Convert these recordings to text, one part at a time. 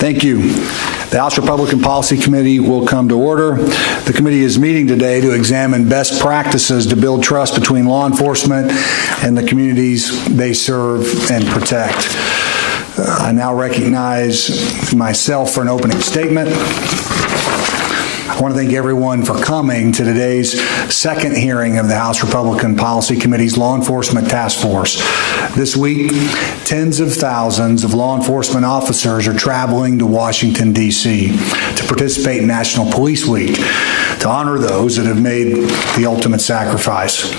Thank you. The House Republican Policy Committee will come to order. The committee is meeting today to examine best practices to build trust between law enforcement and the communities they serve and protect. I now recognize myself for an opening statement. I want to thank everyone for coming to today's second hearing of the House Republican Policy Committee's Law Enforcement Task Force. This week, tens of thousands of law enforcement officers are traveling to Washington, D.C. to participate in National Police Week, to honor those that have made the ultimate sacrifice.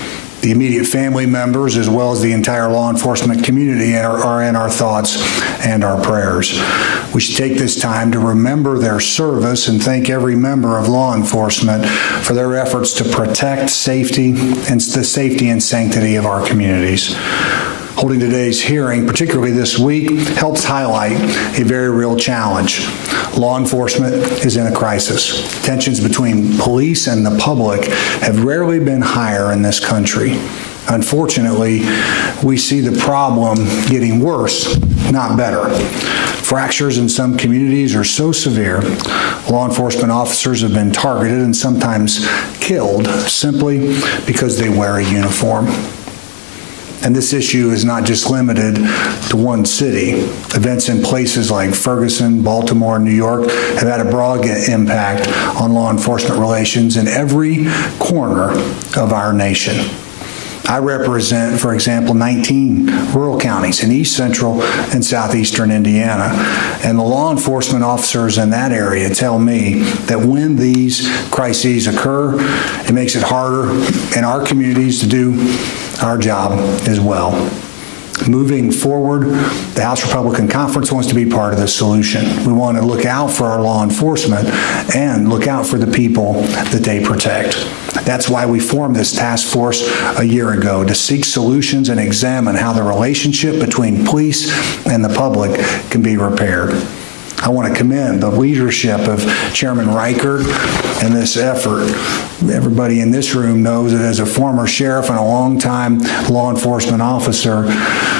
The immediate family members, as well as the entire law enforcement community, are in our thoughts and our prayers. We should take this time to remember their service and thank every member of law enforcement for their efforts to protect safety and the safety and sanctity of our communities. Holding today's hearing, particularly this week, helps highlight a very real challenge. Law enforcement is in a crisis. Tensions between police and the public have rarely been higher in this country. Unfortunately, we see the problem getting worse, not better. Fractures in some communities are so severe, law enforcement officers have been targeted and sometimes killed simply because they wear a uniform. And this issue is not just limited to one city. Events in places like Ferguson, Baltimore, and New York have had a broad impact on law enforcement relations in every corner of our nation. I represent, for example, 19 rural counties in east central and southeastern Indiana. And the law enforcement officers in that area tell me that when these crises occur, it makes it harder in our communities to do our job as well. Moving forward, the House Republican Conference wants to be part of the solution. We want to look out for our law enforcement and look out for the people that they protect. That's why we formed this task force a year ago, to seek solutions and examine how the relationship between police and the public can be repaired. I want to commend the leadership of Chairman Reichert in this effort. Everybody in this room knows that as a former sheriff and a longtime law enforcement officer,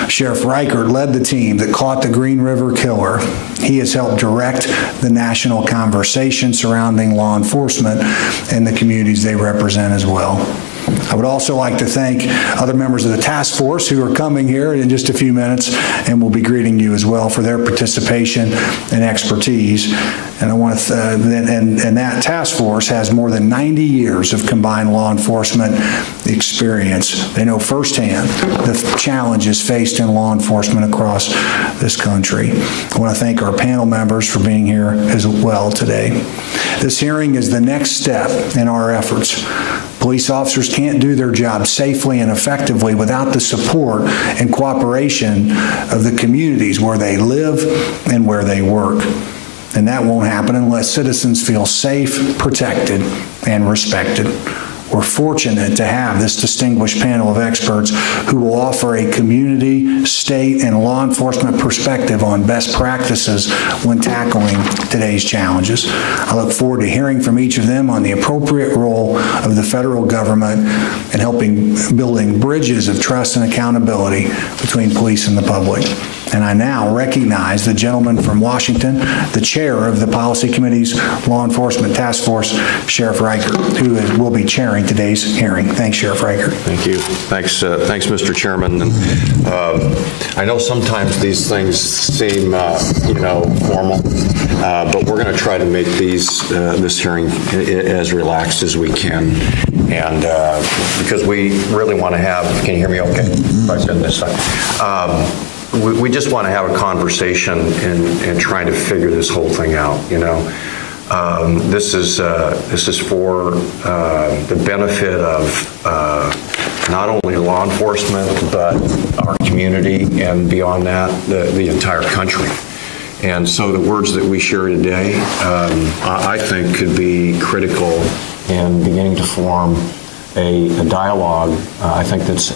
Sheriff Reichert led the team that caught the Green River Killer. He has helped direct the national conversation surrounding law enforcement and the communities they represent as well. I would also like to thank other members of the task force who are coming here in just a few minutes and will be greeting you as well for their participation and expertise. And I want to, and that task force has more than 90 years of combined law enforcement experience. They know firsthand the challenges faced in law enforcement across this country. I want to thank our panel members for being here as well today. This hearing is the next step in our efforts. Police officers can't do their job safely and effectively without the support and cooperation of the communities where they live and where they work. And that won't happen unless citizens feel safe, protected, and respected. We're fortunate to have this distinguished panel of experts who will offer a community, state, and law enforcement perspective on best practices when tackling today's challenges. I look forward to hearing from each of them on the appropriate role of the federal government in helping building bridges of trust and accountability between police and the public. And I now recognize the gentleman from Washington, the chair of the Policy Committee's Law Enforcement Task Force, Sheriff Reichert, who will be chairing today's hearing. Thanks, Sheriff Reichert. Thank you. Thanks, Mr. Chairman. And, I know sometimes these things seem, formal, but we're going to try to make this hearing as relaxed as we can. And because we really want to have, can you hear me okay? If I send this side. We just want to have a conversation and trying to figure this whole thing out. This is for the benefit of not only law enforcement but our community, and beyond that, the entire country. And so the words that we share today, I think, could be critical in beginning to form a dialogue. I think that's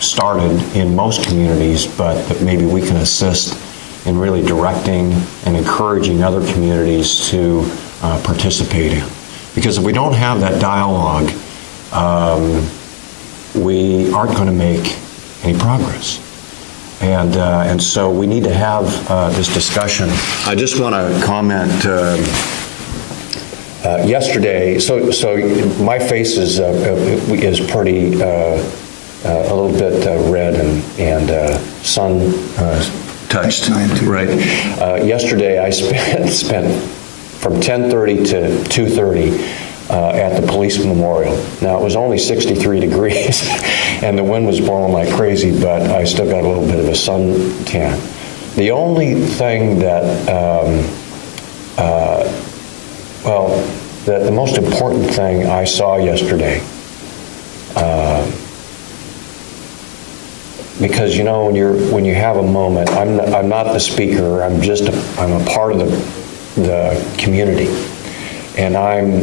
started in most communities, but that maybe we can assist in really directing and encouraging other communities to participate in. Because if we don't have that dialogue, we aren't going to make any progress. And so we need to have this discussion. I just want to comment. Yesterday, so my face is pretty a little bit red and sun touched. Right. Yesterday, I spent from 10:30 to 2:30 at the police memorial. Now, it was only 63 degrees, and the wind was blowing like crazy, but I still got a little bit of a sun tan. The only thing that, the most important thing I saw yesterday, because when you have a moment, I'm not the speaker. I'm a part of the community, and I'm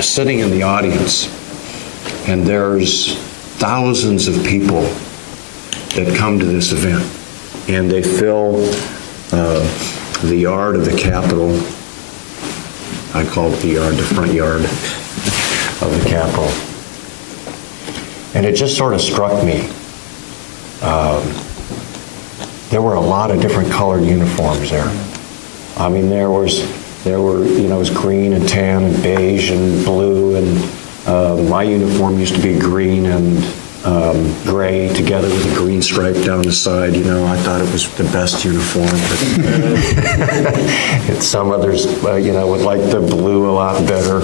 sitting in the audience, and there's thousands of people that come to this event, and they fill the yard of the Capitol. I call it the yard, the front yard of the Capitol, and it just sort of struck me. There were a lot of different colored uniforms there. I mean, there were, it was green and tan and beige and blue, and my uniform used to be green and gray together with a green stripe down the side. I thought it was the best uniform. But some others, would like the blue a lot better.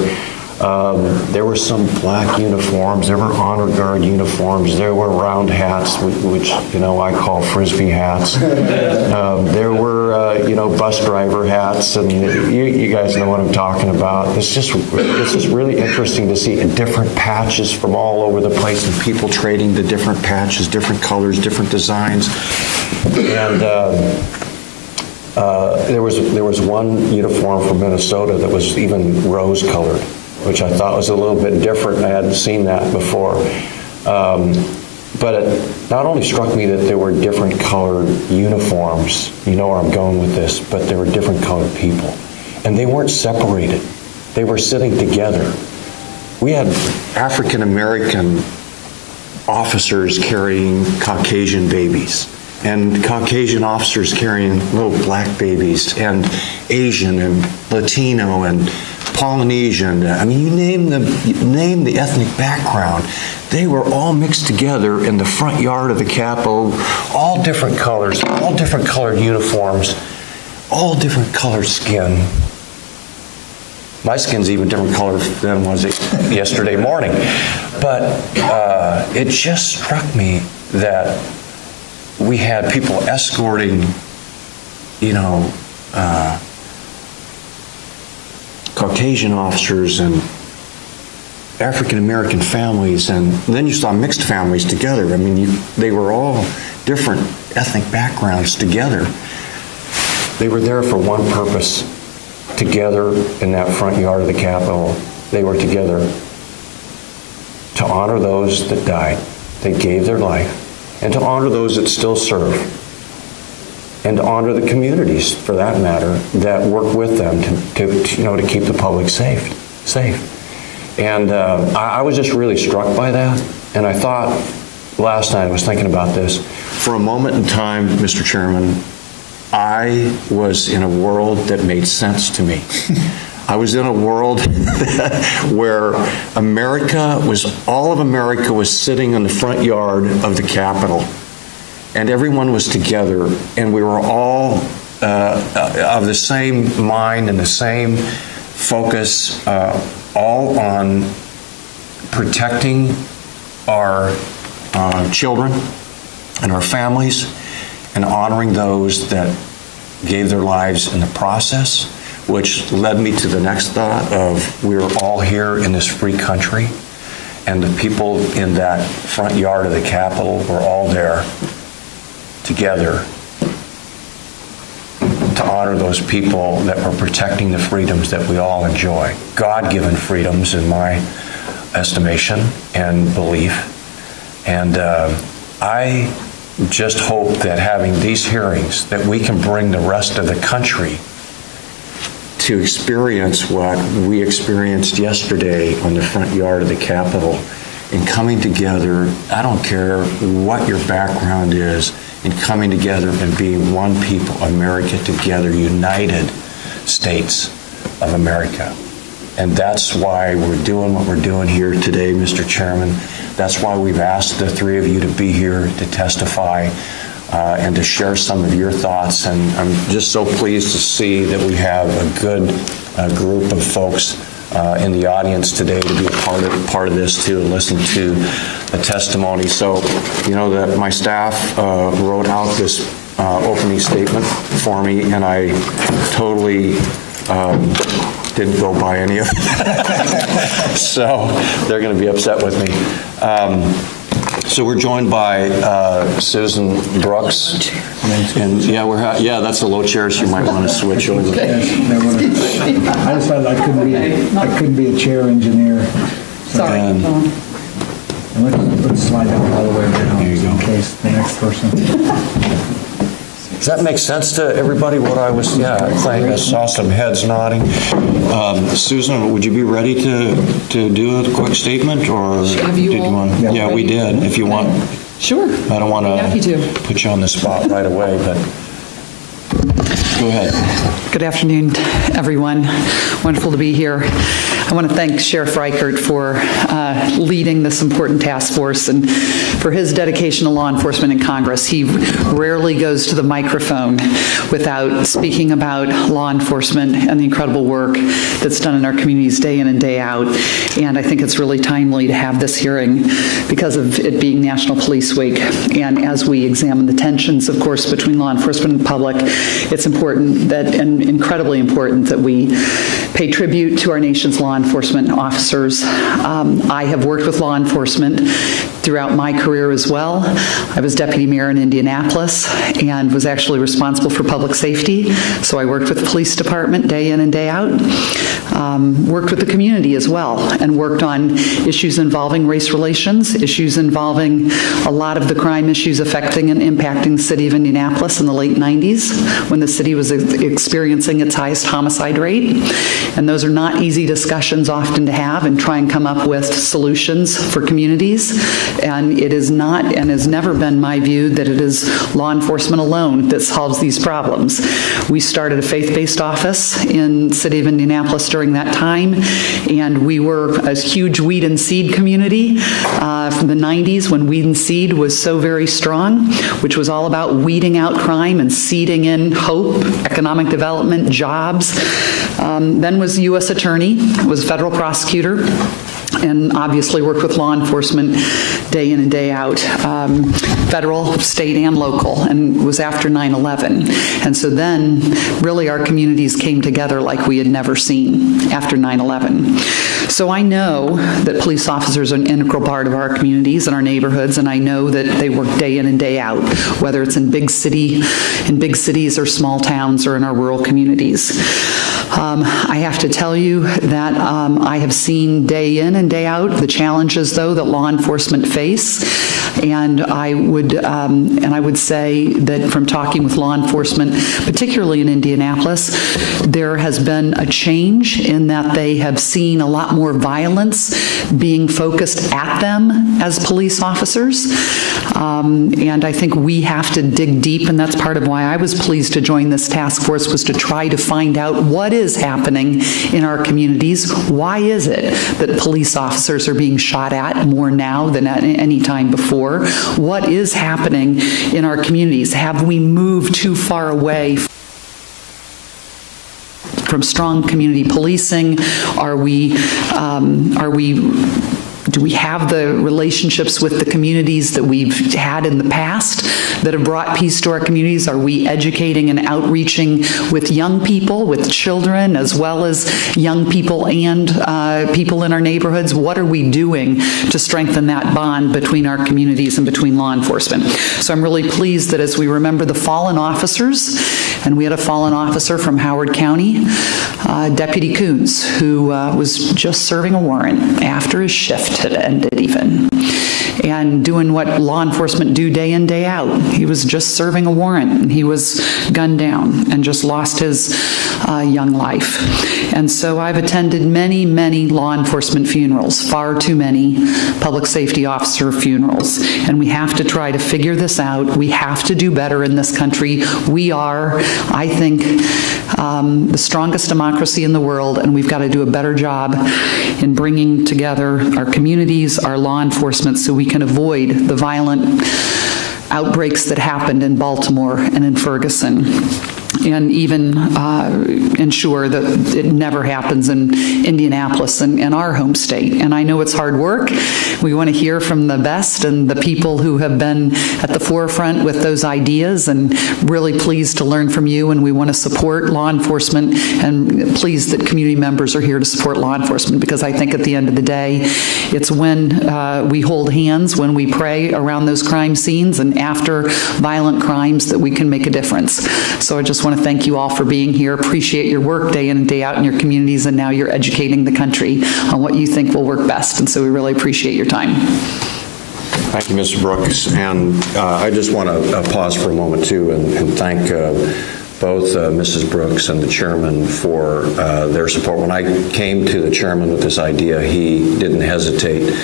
There were some black uniforms. There were honor guard uniforms. There were round hats, which I call frisbee hats. There were bus driver hats, and you guys know what I'm talking about. It's just really interesting to see different patches from all over the place, and people trading the different patches, different colors, different designs. And there was one uniform from Minnesota that was even rose colored, which I thought was a little bit different. I hadn't seen that before. But it not only struck me that there were different colored uniforms, you know where I'm going with this, but there were different colored people. And they weren't separated. They were sitting together. We had African American officers carrying Caucasian babies, and Caucasian officers carrying little black babies, and Asian and Latino and Polynesian. I mean, you name the ethnic background. They were all mixed together in the front yard of the Capitol, all different colors, all different colored uniforms, all different colored skin. My skin's even different color than was it yesterday morning. But it just struck me that we had people escorting, Caucasian officers and African American families, and then you saw mixed families together. I mean, they were all different ethnic backgrounds together. They were there for one purpose, together in that front yard of the Capitol. They were together to honor those that died, that gave their life, and to honor those that still serve, and to honor the communities, for that matter, that work with them to keep the public safe. And I was just really struck by that. And I thought last night, I was thinking about this. For a moment in time, Mr. Chairman, I was in a world that made sense to me. I was in a world where all of America was sitting in the front yard of the Capitol. And everyone was together, and we were all of the same mind and the same focus, all on protecting our children and our families, and honoring those that gave their lives in the process, which led me to the next thought of we're all here in this free country, and the people in that front yard of the Capitol were all there together to honor those people that were protecting the freedoms that we all enjoy. God-given freedoms, in my estimation and belief. And I just hope that having these hearings, that we can bring the rest of the country to experience what we experienced yesterday on the front yard of the Capitol, in coming together. I don't care what your background is, in coming together and being one people, America together, United States of America. And that's why we're doing what we're doing here today, Mr. Chairman. That's why we've asked the three of you to be here to testify and to share some of your thoughts. And I'm just so pleased to see that we have a good group of folks in the audience today to be a part of this too, and listen to the testimony. So, you know, that my staff wrote out this opening statement for me, and I totally didn't go by any of it. So they're going to be upset with me. So we're joined by Susan Brooks, and yeah, that's a low chair, so you might want to switch over. I just thought I couldn't be a chair engineer. Sorry. And let's slide that all the way down in case the next person. Does that make sense to everybody? What I was, I saw some heads nodding. Susan, would you be ready to do a quick statement, or have you did you want? Yeah, we did. If you want. Sure. I don't want to put you on the spot right away, but go ahead. Good afternoon, everyone. Wonderful to be here. I want to thank Sheriff Reichert for leading this important task force and for his dedication to law enforcement in Congress. He rarely goes to the microphone without speaking about law enforcement and the incredible work that's done in our communities day in and day out. And I think it's really timely to have this hearing because of it being National Police Week. And as we examine the tensions, of course, between law enforcement and the public, it's important that, and incredibly important, that we pay tribute to our nation's law enforcement officers. I have worked with law enforcement throughout my career as well. I was deputy mayor in Indianapolis and was actually responsible for public safety. So I worked with the police department day in and day out. Worked with the community as well, and worked on issues involving race relations, issues involving a lot of the crime issues affecting and impacting the city of Indianapolis in the late 90s when the city was experiencing its highest homicide rate. And those are not easy discussions often to have and try and come up with solutions for communities. And it is not, and has never been my view, that it is law enforcement alone that solves these problems. We started a faith-based office in the city of Indianapolis during that time, and we were a huge weed and seed community from the 90s when weed and seed was so very strong, which was all about weeding out crime and seeding in hope, economic development, jobs. Then was U.S. attorney, was federal prosecutor, and obviously worked with law enforcement day in and day out, federal, state, and local, and was after 9/11. And so then really our communities came together like we had never seen after 9/11. So I know that police officers are an integral part of our communities and our neighborhoods, and I know that they work day in and day out, whether it's in big cities or small towns or in our rural communities. I have to tell you that I have seen day in and day out the challenges, though, that law enforcement face, and I would say that from talking with law enforcement, particularly in Indianapolis, there has been a change in that they have seen a lot more violence being focused at them as police officers, and I think we have to dig deep, and that's part of why I was pleased to join this task force, was to try to find out what is happening in our communities. Why is it that police officers are being shot at more now than at any time before? What is happening in our communities? Have we moved too far away from strong community policing? Do we have the relationships with the communities that we've had in the past that have brought peace to our communities? Are we educating and outreaching with young people, with children, as well as young people and people in our neighborhoods? What are we doing to strengthen that bond between our communities and between law enforcement? So I'm really pleased that as we remember the fallen officers, and we had a fallen officer from Howard County, Deputy Coons, who was just serving a warrant after his shift had ended even, and doing what law enforcement do day in, day out. He was just serving a warrant, and he was gunned down and just lost his young life. And so I've attended many, many law enforcement funerals, far too many public safety officer funerals. And we have to try to figure this out. We have to do better in this country. We are, I think, the strongest democracy in the world, and we've got to do a better job in bringing together our communities, our law enforcement, so we can avoid the violent outbreaks that happened in Baltimore and in Ferguson, and even ensure that it never happens in Indianapolis and our home state. And I know it's hard work. We want to hear from the best and the people who have been at the forefront with those ideas, and really pleased to learn from you. And we want to support law enforcement, and pleased that community members are here to support law enforcement, because I think at the end of the day, it's when we hold hands, when we pray around those crime scenes and after violent crimes, that we can make a difference. So I just want to thank you all for being here. Appreciate your work day in and day out in your communities, and now you're educating the country on what you think will work best. And so we really appreciate your time. Thank you, Mr. Brooks. And I just want to pause for a moment, too, and thank both Mrs. Brooks and the chairman for their support. When I came to the chairman with this idea, he didn't hesitate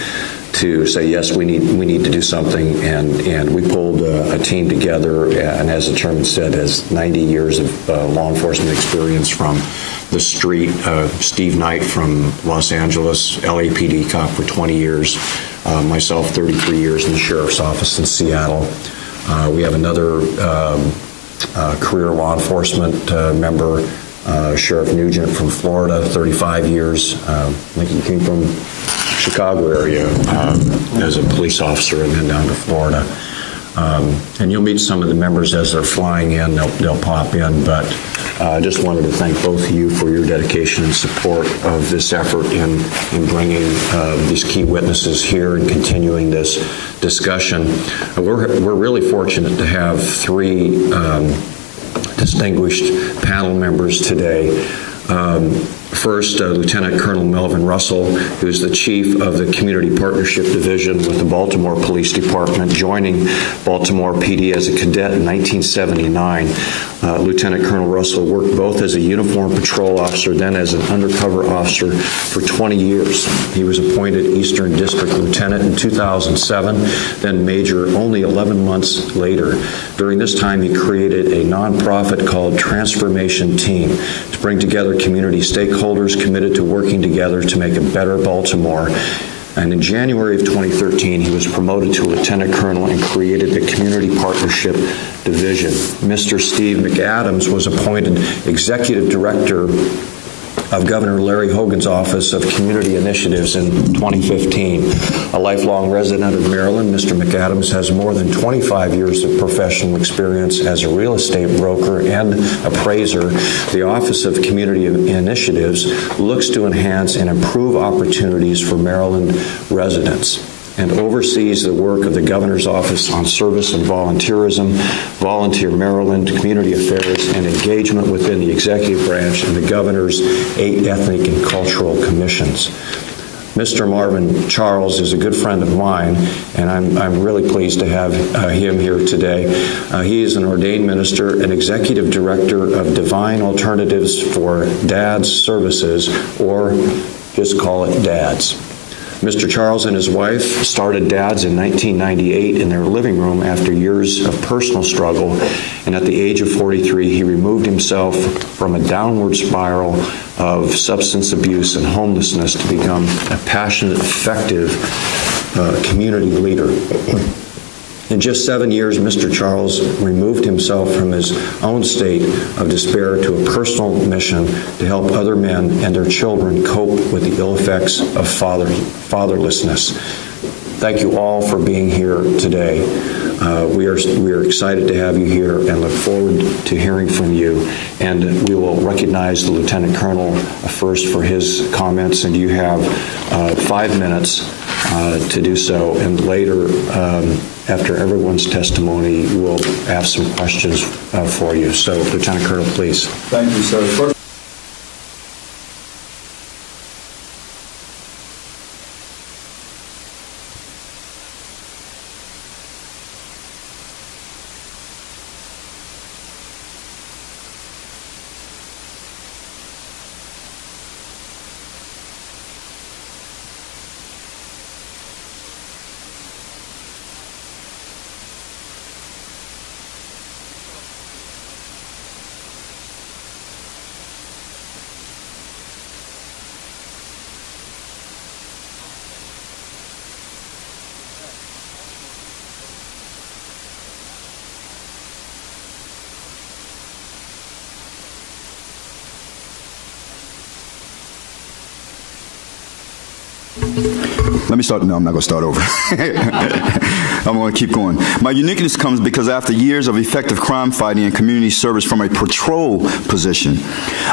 to say, yes, we need to do something, and we pulled a team together, and as the chairman said, has 90 years of law enforcement experience from the street. Steve Knight from Los Angeles, LAPD cop for 20 years, myself 33 years in the sheriff's office in Seattle. We have another career law enforcement member, Sheriff Nugent from Florida, 35 years. I think he came from Chicago area as a police officer and then down to Florida. And you'll meet some of the members as they're flying in. They'll pop in, but I just wanted to thank both of you for your dedication and support of this effort in bringing these key witnesses here and continuing this discussion. We're really fortunate to have three distinguished panel members today. First, Lieutenant Colonel Melvin Russell, who's the chief of the Community Partnership Division with the Baltimore Police Department, joining Baltimore PD as a cadet in 1979. Lieutenant Colonel Russell worked both as a uniformed patrol officer, then as an undercover officer for 20 years. He was appointed Eastern District Lieutenant in 2007, then Major only 11 months later. During this time, he created a nonprofit called Transformation Team to bring together community stakeholders committed to working together to make a better Baltimore. And in January of 2013, he was promoted to Lieutenant Colonel and created the Community Partnership Division. Mr. Steve McAdams was appointed Executive Director of Governor Larry Hogan's Office of Community Initiatives in 2015. A lifelong resident of Maryland, Mr. McAdams has more than 25 years of professional experience as a real estate broker and appraiser. The Office of Community Initiatives looks to enhance and improve opportunities for Maryland residents and oversees the work of the Governor's Office on Service and Volunteerism, Volunteer Maryland, Community Affairs, and engagement within the executive branch and the Governor's 8 ethnic and cultural commissions. Mr. Marvin Charles is a good friend of mine, and I'm really pleased to have him here today. He is an ordained minister and executive director of Divine Alternatives for Dads Services, or just call it DADS. Mr. Charles and his wife started DADS in 1998 in their living room after years of personal struggle, and at the age of 43, he removed himself from a downward spiral of substance abuse and homelessness to become a passionate, effective community leader. In just 7 years, Mr. Charles removed himself from his own state of despair to a personal mission to help other men and their children cope with the ill effects of fatherlessness. Thank you all for being here today. We are excited to have you here and look forward to hearing from you. And we will recognize the Lieutenant Colonel first for his comments, and you have 5 minutes to do so. And later, after everyone's testimony, we'll have some questions for you. So, Lieutenant Colonel, please. Thank you, sir. Let me start. No, I'm not going to start over. I'm going to keep going. My uniqueness comes because after years of effective crime fighting and community service from a patrol position,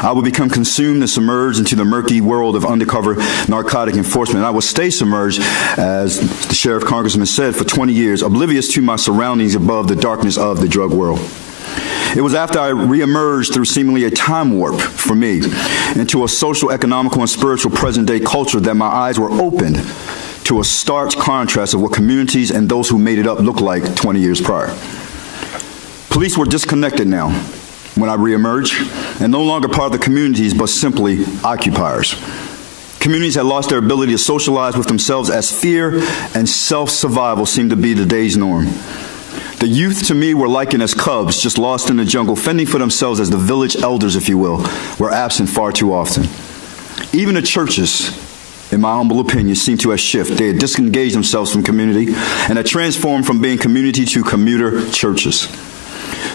I would become consumed and submerged into the murky world of undercover narcotic enforcement. And I would stay submerged, as the Sheriff Congressman said, for 20 years, oblivious to my surroundings above the darkness of the drug world. It was after I reemerged through seemingly a time warp for me into a social, economical, and spiritual present-day culture that my eyes were opened to a stark contrast of what communities and those who made it up looked like 20 years prior. Police were disconnected now when I reemerged, and no longer part of the communities, but simply occupiers. Communities had lost their ability to socialize with themselves as fear and self-survival seemed to be the day's norm. The youth, to me, were likened as cubs, just lost in the jungle, fending for themselves as the village elders, if you will, were absent far too often. Even the churches, in my humble opinion, seemed to have shifted. They had disengaged themselves from community and had transformed from being community to commuter churches.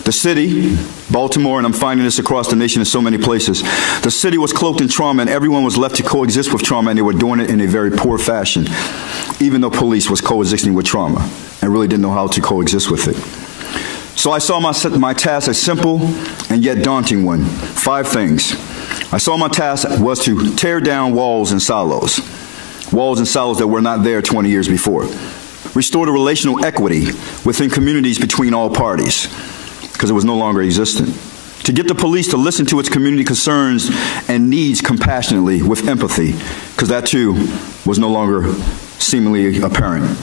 The city, Baltimore, and I'm finding this across the nation in so many places, the city was cloaked in trauma and everyone was left to coexist with trauma, and they were doing it in a very poor fashion, even though police was coexisting with trauma and really didn't know how to coexist with it. So I saw my task as simple and yet daunting one. 5 things. I saw my task was to tear down walls and silos that were not there 20 years before. Restore the relational equity within communities between all parties, because it was no longer existent. To get the police to listen to its community concerns and needs compassionately with empathy, because that too was no longer seemingly apparent.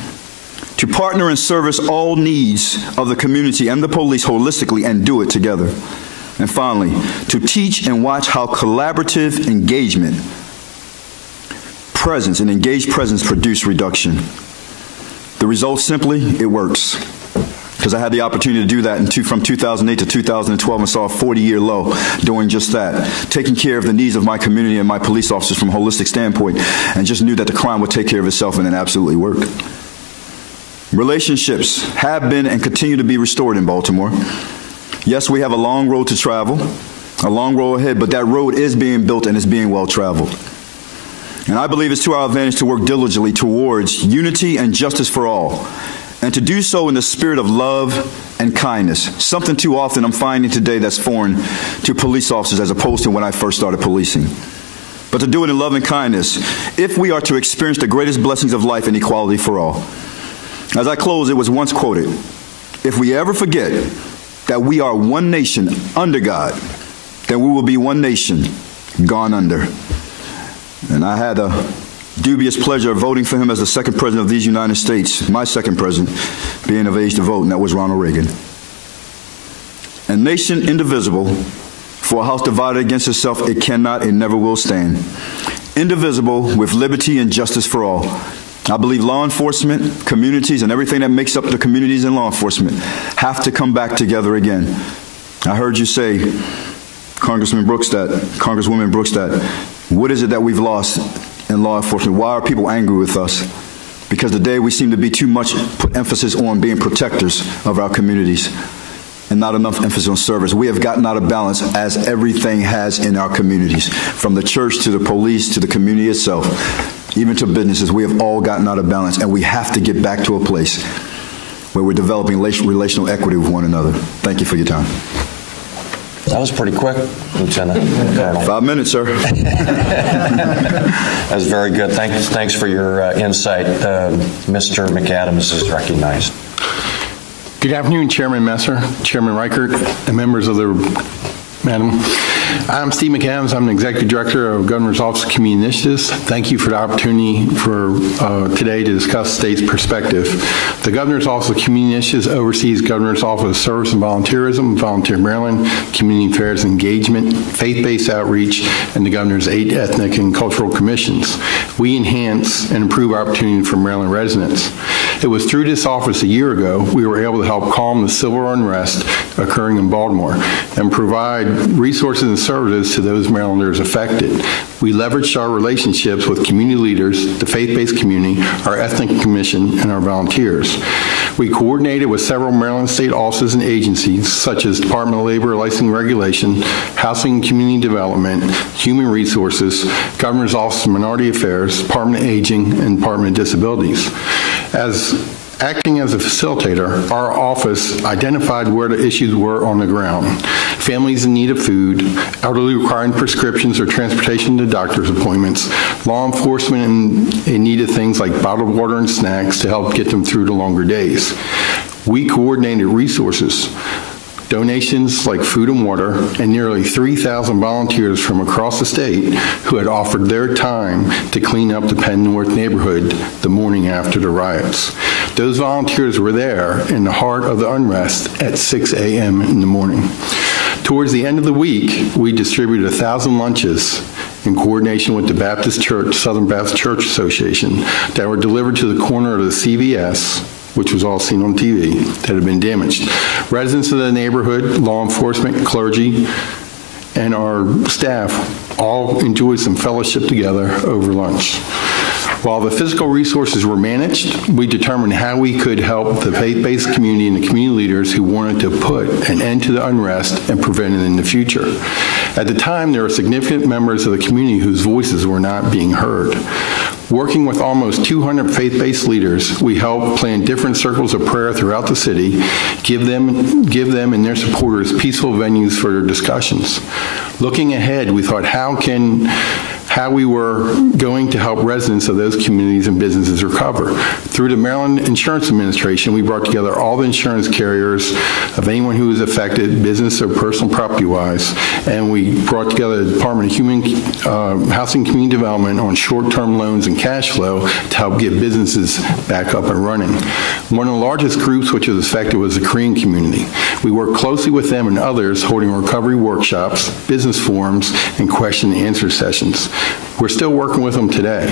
To partner and service all needs of the community and the police holistically and do it together. And finally, to teach and watch how collaborative engagement, presence, and engaged presence produce reduction. The result simply, it works. Because I had the opportunity to do that from 2008 to 2012 and saw a 40-year low doing just that, taking care of the needs of my community and my police officers from a holistic standpoint, and just knew that the crime would take care of itself, and it absolutely worked. Relationships have been and continue to be restored in Baltimore. Yes, we have a long road to travel, a long road ahead, but that road is being built and is being well traveled. And I believe it's to our advantage to work diligently towards unity and justice for all, and to do so in the spirit of love and kindness, something too often I'm finding today that's foreign to police officers as opposed to when I first started policing. But to do it in love and kindness, if we are to experience the greatest blessings of life and equality for all. As I close, it was once quoted, if we ever forget that we are one nation under God, then we will be one nation gone under. And I had a dubious pleasure of voting for him as the second president of these United States, my second president, being of age to vote, and that was Ronald Reagan. A nation indivisible, for a house divided against itself, it cannot and never will stand. Indivisible with liberty and justice for all. I believe law enforcement, communities, and everything that makes up the communities in law enforcement have to come back together again. I heard you say, Congresswoman Brooks, that what is it that we've lost in law enforcement? Why are people angry with us? Because today we seem to be too much put emphasis on being protectors of our communities and not enough emphasis on service. We have gotten out of balance, as everything has in our communities, from the church to the police to the community itself. Even to businesses, we have all gotten out of balance, and we have to get back to a place where we're developing relational equity with one another. Thank you for your time. That was pretty quick, Lieutenant Colonel. 5 minutes, sir. That was very good. Thanks for your insight. Mr. McAdams is recognized. Good afternoon, Chairman Messer, Chairman Reichert, and members of the Madam. I'm Steve McAdams. I'm the Executive Director of Governor's Office of Community Initiatives. Thank you for the opportunity for today to discuss the state's perspective. The Governor's Office of Community Initiatives oversees Governor's Office of Service and Volunteerism, Volunteer Maryland, Community Affairs Engagement, Faith-Based Outreach, and the Governor's 8 Ethnic and Cultural Commissions. We enhance and improve opportunity for Maryland residents. It was through this office a year ago we were able to help calm the civil unrest occurring in Baltimore and provide resources and services to those Marylanders affected. We leveraged our relationships with community leaders, the faith-based community, our ethnic commission, and our volunteers. We coordinated with several Maryland state offices and agencies, such as Department of Labor, Licensing and Regulation, Housing and Community Development, Human Resources, Governor's Office of Minority Affairs, Department of Aging, and Department of Disabilities. Acting as a facilitator, our office identified where the issues were on the ground. Families in need of food, elderly requiring prescriptions or transportation to doctor's appointments, law enforcement in need of things like bottled water and snacks to help get them through the longer days. We coordinated resources, donations like food and water, and nearly 3,000 volunteers from across the state who had offered their time to clean up the Penn North neighborhood the morning after the riots. Those volunteers were there in the heart of the unrest at 6 a.m. in the morning. Towards the end of the week, we distributed 1,000 lunches in coordination with the Baptist Church, Southern Baptist Church Association, that were delivered to the corner of the CVS, which was all seen on TV, that had been damaged. Residents of the neighborhood, law enforcement, clergy, and our staff all enjoyed some fellowship together over lunch. While the physical resources were managed, we determined how we could help the faith-based community and the community leaders who wanted to put an end to the unrest and prevent it in the future. At the time, there were significant members of the community whose voices were not being heard. Working with almost 200 faith-based leaders, we helped plan different circles of prayer throughout the city, give them and their supporters peaceful venues for their discussions. Looking ahead, we thought, how we were going to help residents of those communities and businesses recover. Through the Maryland Insurance Administration, we brought together all the insurance carriers of anyone who was affected, business or personal property-wise, and we brought together the Department of Housing and Community Development on short-term loans and cash flow to help get businesses back up and running. One of the largest groups which was affected was the Korean community. We worked closely with them and others, holding recovery workshops, business forums, and question and answer sessions. We're still working with them today.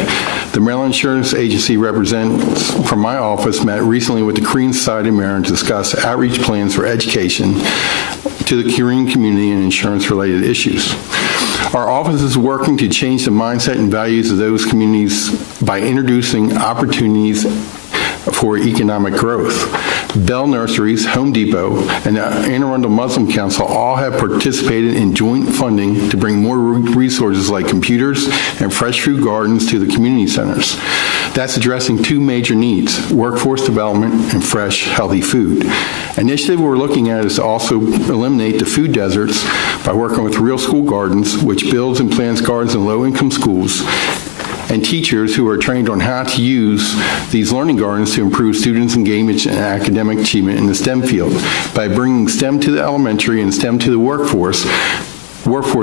The Maryland Insurance Agency representatives from my office met recently with the Korean Society of Maryland to discuss outreach plans for education to the Korean community and insurance-related issues. Our office is working to change the mindset and values of those communities by introducing opportunities for economic growth. Bell Nurseries, Home Depot, and the Anne Arundel Muslim Council all have participated in joint funding to bring more resources like computers and fresh fruit gardens to the community centers. That's addressing two major needs: workforce development and fresh, healthy food. Initiative we're looking at is to also eliminate the food deserts by working with Real School Gardens, which builds and plants gardens in low-income schools, and teachers who are trained on how to use these learning gardens to improve students' engagement and academic achievement in the STEM field. By bringing STEM to the elementary and STEM to the workforce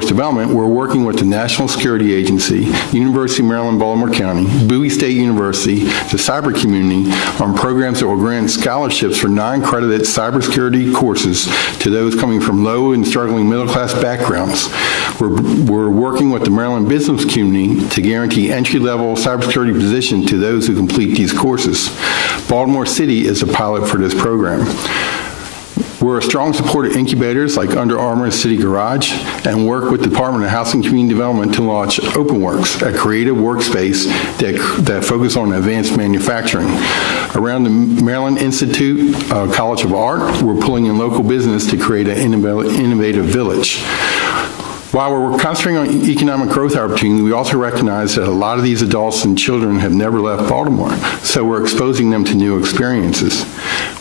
development, we're working with the National Security Agency, University of Maryland, Baltimore County, Bowie State University, the cyber community on programs that will grant scholarships for non-credited cybersecurity courses to those coming from low and struggling middle-class backgrounds. We're working with the Maryland business community to guarantee entry-level cybersecurity position to those who complete these courses. Baltimore City is a pilot for this program. We're a strong supporter of incubators like Under Armour and City Garage, and work with the Department of Housing and Community Development to launch OpenWorks, a creative workspace that focuses on advanced manufacturing. Around the Maryland Institute College of Art, we're pulling in local business to create an innovative village. While we're concentrating on economic growth opportunities, we also recognize that a lot of these adults and children have never left Baltimore, so we're exposing them to new experiences.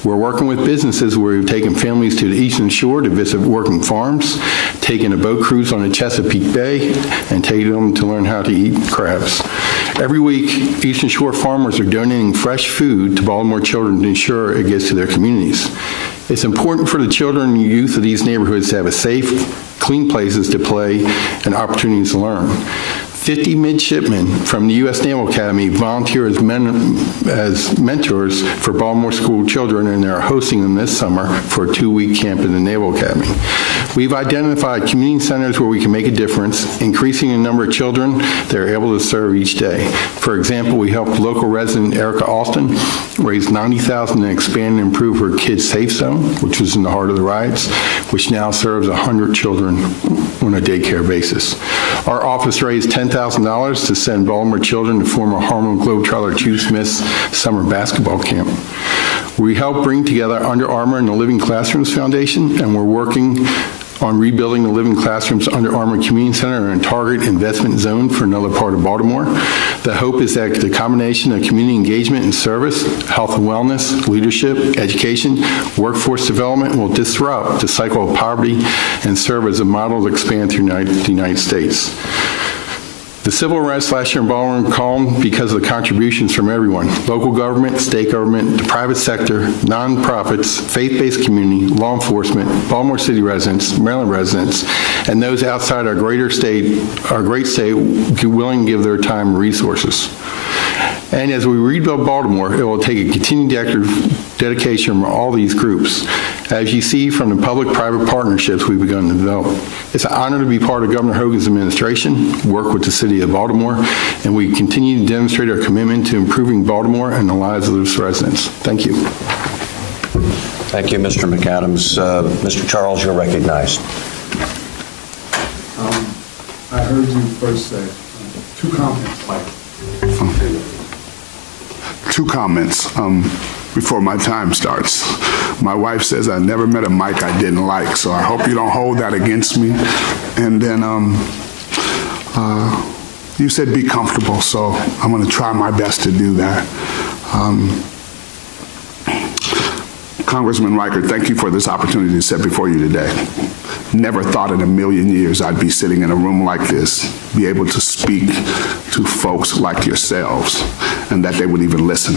We're working with businesses where we've taken families to the Eastern Shore to visit working farms, taken a boat cruise on the Chesapeake Bay, and taking them to learn how to eat crabs. Every week, Eastern Shore farmers are donating fresh food to Baltimore children to ensure it gets to their communities. It's important for the children and youth of these neighborhoods to have a safe, clean places to play and opportunities to learn. 50 midshipmen from the U.S. Naval Academy volunteer as mentors for Baltimore school children, and they're hosting them this summer for a 2-week camp in the Naval Academy. We've identified community centers where we can make a difference, increasing the number of children they're able to serve each day. For example, we helped local resident Erica Alston raise $90,000 to expand and improve her Kids Safe Zone, which was in the heart of the riots, which now serves 100 children on a daycare basis. Our office raised $10,000 to send Baltimore children to former Harlem Globetrotter Chu Smith's summer basketball camp. We helped bring together Under Armour and the Living Classrooms Foundation, and we're working on rebuilding the Living Classrooms Under Armour Community Center in Target Investment Zone for another part of Baltimore. The hope is that the combination of community engagement and service, health and wellness, leadership, education, workforce development will disrupt the cycle of poverty and serve as a model to expand through the United States. The civil unrest last year in Baltimore calmed because of the contributions from everyone: local government, state government, the private sector, nonprofits, faith-based community, law enforcement, Baltimore City residents, Maryland residents, and those outside our great state willing to give their time and resources. And as we rebuild Baltimore, it will take a continued dedication from all these groups. As you see from the public-private partnerships we've begun to develop, it's an honor to be part of Governor Hogan's administration, work with the City of Baltimore, and we continue to demonstrate our commitment to improving Baltimore and the lives of its residents. Thank you. Thank you, Mr. McAdams. Mr. Charles, you're recognized. I heard you first say two comments before my time starts. My wife says I never met a Mike I didn't like, so I hope you don't hold that against me. And then you said be comfortable, so I'm going to try my best to do that. Congressman Reichert, thank you for this opportunity to sit before you today. Never thought in a million years I'd be sitting in a room like this, be able to speak to folks like yourselves, and that they would even listen.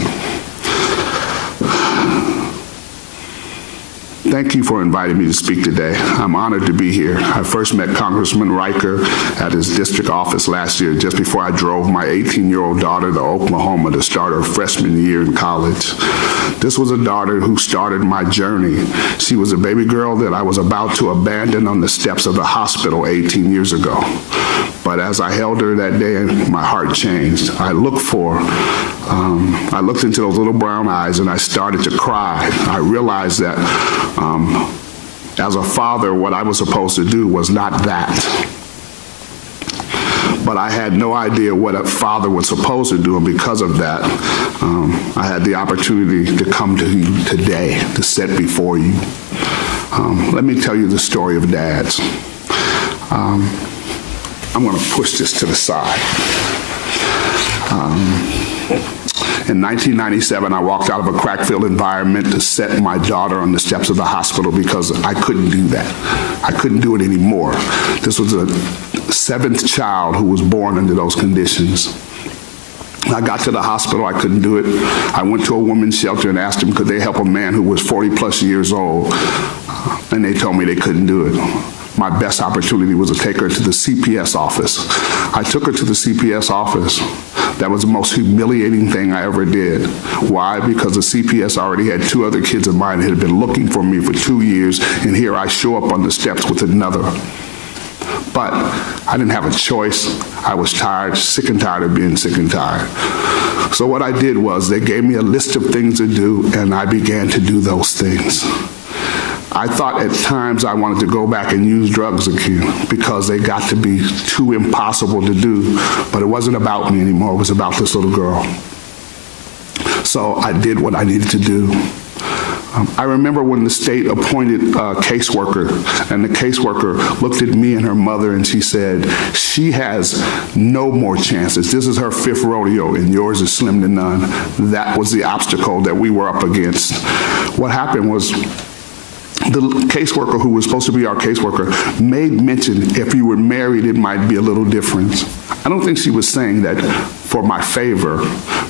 Thank you for inviting me to speak today. I'm honored to be here. I first met Congressman Reichert at his district office last year, just before I drove my 18-year-old daughter to Oklahoma to start her freshman year in college. This was a daughter who started my journey. She was a baby girl that I was about to abandon on the steps of the hospital 18 years ago. But as I held her that day, my heart changed. I looked into those little brown eyes and I started to cry. I realized that as a father, what I was supposed to do was not that. But I had no idea what a father was supposed to do, and because of that, I had the opportunity to come to you today, to sit before you. Let me tell you the story of dads. I'm going to push this to the side. In 1997, I walked out of a crack-filled environment to set my daughter on the steps of the hospital because I couldn't do that. I couldn't do it anymore. This was a seventh child who was born under those conditions. I got to the hospital, I couldn't do it. I went to a women's shelter and asked them could they help a man who was 40+ years old, and they told me they couldn't do it. My best opportunity was to take her to the CPS office. I took her to the CPS office. That was the most humiliating thing I ever did. Why? Because the CPS already had 2 other kids of mine that had been looking for me for 2 years, and here I show up on the steps with another. But I didn't have a choice. I was tired, sick and tired of being sick and tired. So what I did was they gave me a list of things to do, and I began to do those things. I thought at times I wanted to go back and use drugs again because they got to be too impossible to do. But it wasn't about me anymore. It was about this little girl. So I did what I needed to do. I remember when the state appointed a caseworker, and the caseworker looked at me and her mother and she said, she has no more chances. This is her 5th rodeo and yours is slim to none. That was the obstacle that we were up against. What happened was the caseworker who was supposed to be our caseworker made mention if you were married it might be a little different. I don't think she was saying that for my favor,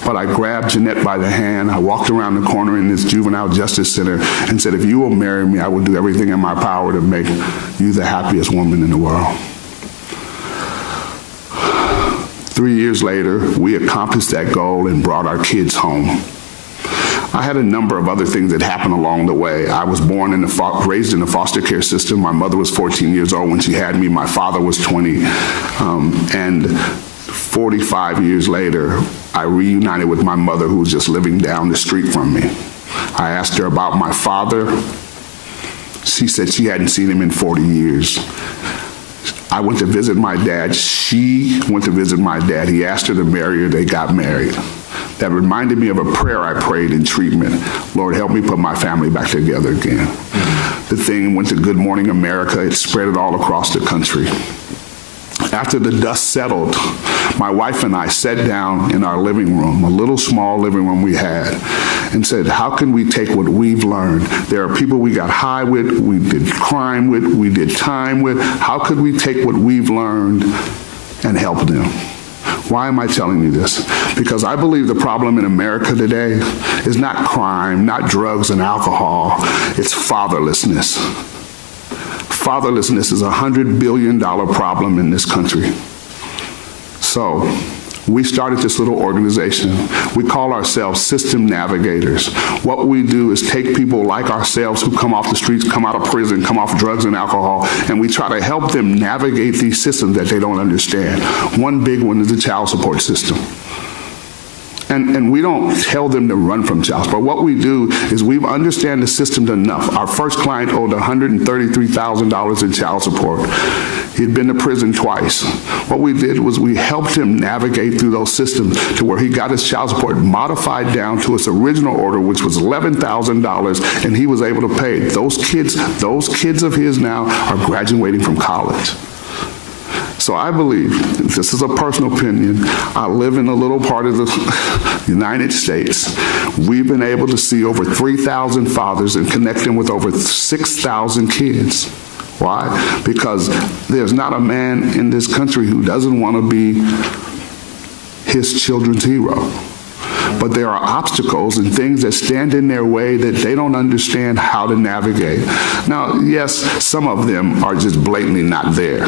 but I grabbed Jeanette by the hand. I walked around the corner in this juvenile justice center and said, if you will marry me, I will do everything in my power to make you the happiest woman in the world. 3 years later, we accomplished that goal and brought our kids home. I had a number of other things that happened along the way. I was born raised in the foster care system. My mother was 14 years old when she had me. My father was 20. And 45 years later, I reunited with my mother, who was just living down the street from me. I asked her about my father. She said she hadn't seen him in 40 years. I went to visit my dad. She went to visit my dad. He asked her to marry her. They got married. That reminded me of a prayer I prayed in treatment. Lord, help me put my family back together again. The thing went to Good Morning America. It spread it all across the country. After the dust settled, my wife and I sat down in our living room, a little small living room we had, and said, how can we take what we've learned? There are people we got high with, we did crime with, we did time with. How could we take what we've learned and help them? Why am I telling you this? Because I believe the problem in America today is not crime, not drugs and alcohol. It's fatherlessness. Fatherlessness is a $100 billion problem in this country. So we started this little organization. We call ourselves System Navigators. What we do is take people like ourselves who come off the streets, come out of prison, come off drugs and alcohol, and we try to help them navigate these systems that they don't understand. One big one is the child support system. And we don't tell them to run from child support. What we do is we understand the system enough. Our first client owed $133,000 in child support. He'd been to prison twice. What we did was we helped him navigate through those systems to where he got his child support modified down to its original order, which was $11,000, and he was able to pay. Those kids of his now are graduating from college. So I believe, this is a personal opinion, I live in a little part of the United States. We've been able to see over 3,000 fathers and connect them with over 6,000 kids. Why? Because there's not a man in this country who doesn't want to be his children's hero. But there are obstacles and things that stand in their way that they don't understand how to navigate. Now, yes, some of them are just blatantly not there.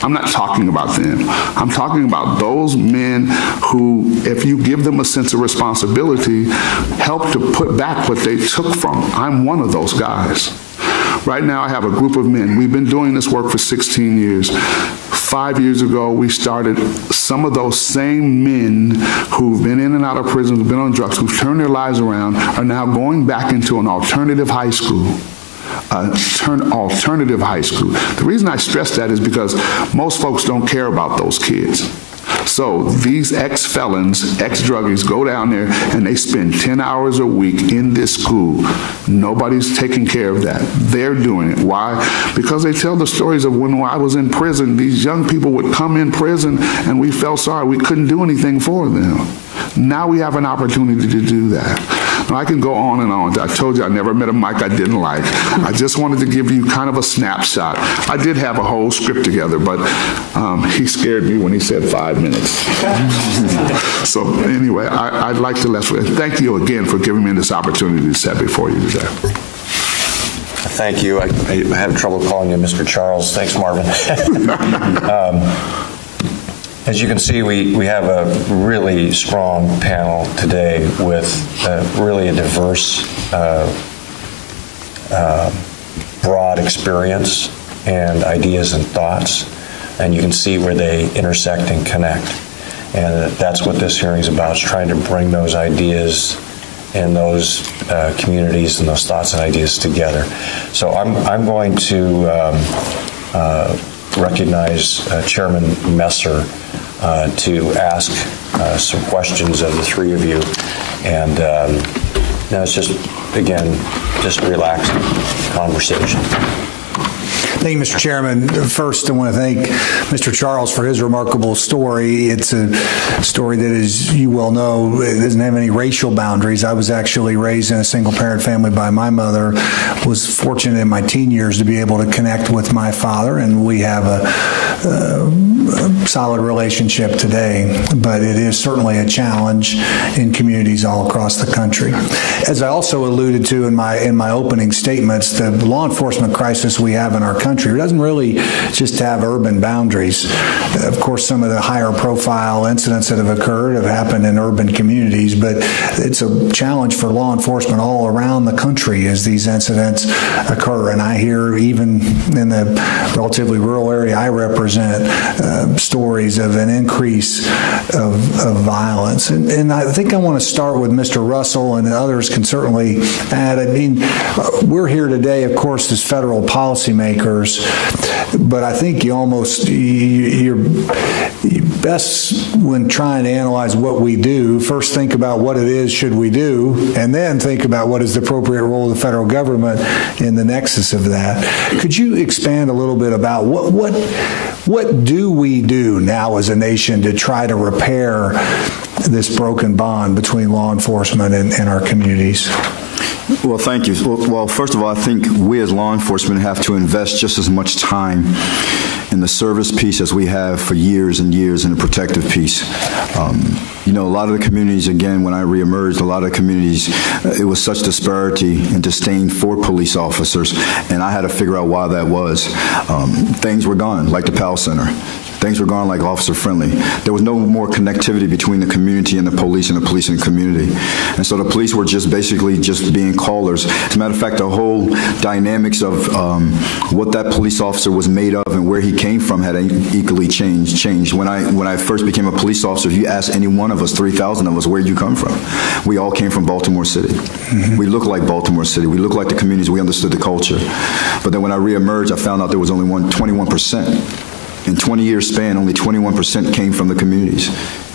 I'm not talking about them. I'm talking about those men who, if you give them a sense of responsibility, help to put back what they took from. I'm one of those guys. Right now, I have a group of men. We've been doing this work for 16 years. 5 years ago, we started some of those same men who've been in and out of prison, who've been on drugs, who've turned their lives around, are now going back into an alternative high school. Alternative high school. The reason I stress that is because most folks don't care about those kids. So these ex-felons, ex-druggies go down there and they spend 10 hours a week in this school. Nobody's taking care of that. They're doing it. Why? Because they tell the stories of when I was in prison, these young people would come in prison and we felt sorry. We couldn't do anything for them. Now we have an opportunity to do that. Now, I can go on and on. I told you I never met a Mike I didn't like. I just wanted to give you kind of a snapshot. I did have a whole script together, but he scared me when he said 5 minutes. So anyway, I'd like to thank you again for giving me this opportunity to sit before you today. Thank you. I had trouble calling you Mr. Charles. Thanks, Marvin. As you can see, we have a really strong panel today with really a diverse, broad experience and ideas and thoughts, and you can see where they intersect and connect. And that's what this hearing is about, is trying to bring those ideas and those communities and those thoughts and ideas together. So I'm going to recognize Chairman Messer to ask some questions of the three of you. And now it's just, again, just a relaxed conversation. Thank you, Mr. Chairman. First, I want to thank Mr. Charles for his remarkable story. It's a story that, as you well know, it doesn't have any racial boundaries. I was actually raised in a single-parent family by my mother, was fortunate in my teen years to be able to connect with my father, and we have a solid relationship today, but it is certainly a challenge in communities all across the country. As I also alluded to in my opening statements, the law enforcement crisis we have in our country doesn't really just to have urban boundaries. Of course, some of the higher profile incidents that have occurred have happened in urban communities, but it's a challenge for law enforcement all around the country as these incidents occur. And I hear even in the relatively rural area I represent stories of an increase of violence. And I think I want to start with Mr. Russell, and others can certainly add. I mean, we're here today, of course, as federal policymakers, but I think you're best when trying to analyze what we do, first think about what it is should we do, and then think about what is the appropriate role of the federal government in the nexus of that. Could you expand a little bit about what do we do now as a nation to try to repair this broken bond between law enforcement and our communities? Well, thank you. Well, first of all, I think we as law enforcement have to invest just as much time in the service piece as we have for years and years in the protective piece. You know, a lot of the communities, again, when I reemerged, a lot of the communities, it was such disparity and disdain for police officers, and I had to figure out why that was. Things were gone, like the Powell Center. Things were gone like officer friendly. There was no more connectivity between the community and the police and the community. And so the police were just basically just being callers. As a matter of fact, the whole dynamics of what that police officer was made of and where he came from had equally changed. When I first became a police officer, if you ask any one of us, 3,000 of us, where'd you come from? We all came from Baltimore City. Mm-hmm. We look like Baltimore City. We look like the communities. We understood the culture. But then when I reemerged, I found out there was only 21%. In 20 years span, only 21% came from the communities,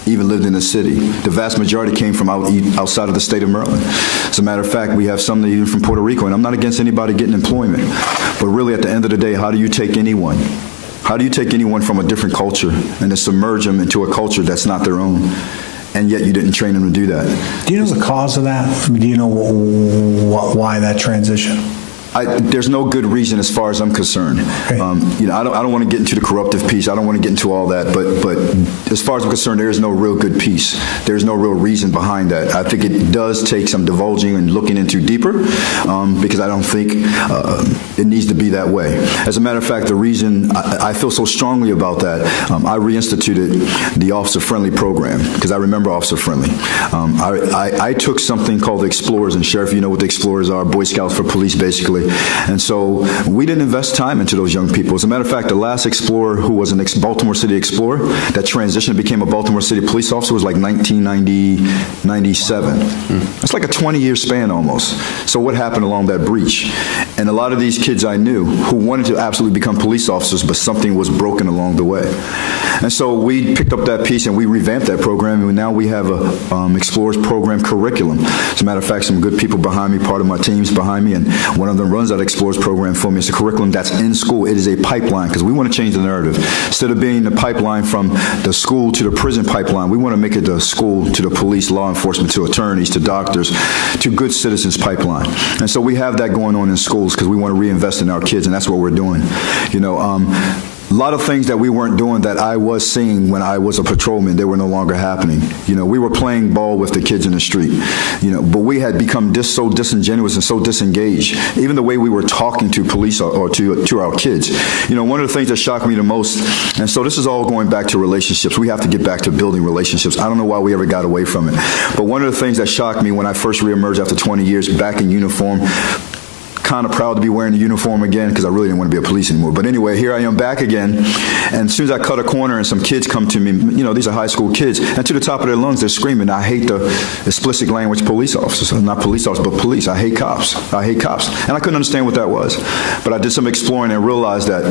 even lived in the city. The vast majority came from outside of the state of Maryland. As a matter of fact, we have some even from Puerto Rico, and I'm not against anybody getting employment. But really, at the end of the day, how do you take anyone? How do you take anyone from a different culture and then submerge them into a culture that's not their own? And yet you didn't train them to do that. Do you know the cause of that? I mean, do you know why that transition? There's no good reason as far as I'm concerned. Okay. You know, I don't want to get into the corruptive piece. I don't want to get into all that. But as far as I'm concerned, there is no real good piece. There's no real reason behind that. I think it does take some divulging and looking into deeper because I don't think it needs to be that way. As a matter of fact, the reason I feel so strongly about that, I reinstituted the Officer Friendly program because I remember Officer Friendly. I took something called the Explorers, and Sheriff, you know what the Explorers are, Boy Scouts for Police, basically. And so we didn't invest time into those young people. As a matter of fact, the last Explorer who was an Baltimore City Explorer that transitioned and became a Baltimore City police officer was like 1997. It's like a 20-year span almost. So what happened along that breach? And a lot of these kids I knew who wanted to absolutely become police officers, but something was broken along the way. And so we picked up that piece and we revamped that program, and now we have a Explorers program curriculum. As a matter of fact, some good people behind me, part of my team's behind me, and one of them runs that Explorers program for me. It's a curriculum that's in school. It is a pipeline because we want to change the narrative. Instead of being the pipeline from the school to the prison pipeline, we want to make it the school to the police, law enforcement, to attorneys, to doctors, to good citizens pipeline. And so we have that going on in schools because we want to reinvest in our kids, and that's what we're doing. You know, a lot of things that we weren't doing that I was seeing when I was a patrolman, they were no longer happening. You know, we were playing ball with the kids in the street, you know, but we had become so disingenuous and so disengaged, even the way we were talking to police or to our kids. You know, one of the things that shocked me the most, and so this is all going back to relationships. We have to get back to building relationships. I don't know why we ever got away from it. But one of the things that shocked me when I first reemerged after 20 years back in uniform, kind of proud to be wearing the uniform again because I really didn't want to be a police anymore. But anyway, here I am back again, and as soon as I cut a corner and some kids come to me, you know, these are high school kids, and to the top of their lungs they're screaming, I hate the explicit language police officers. Not police officers, but police. I hate cops. I hate cops. And I couldn't understand what that was. But I did some exploring and realized that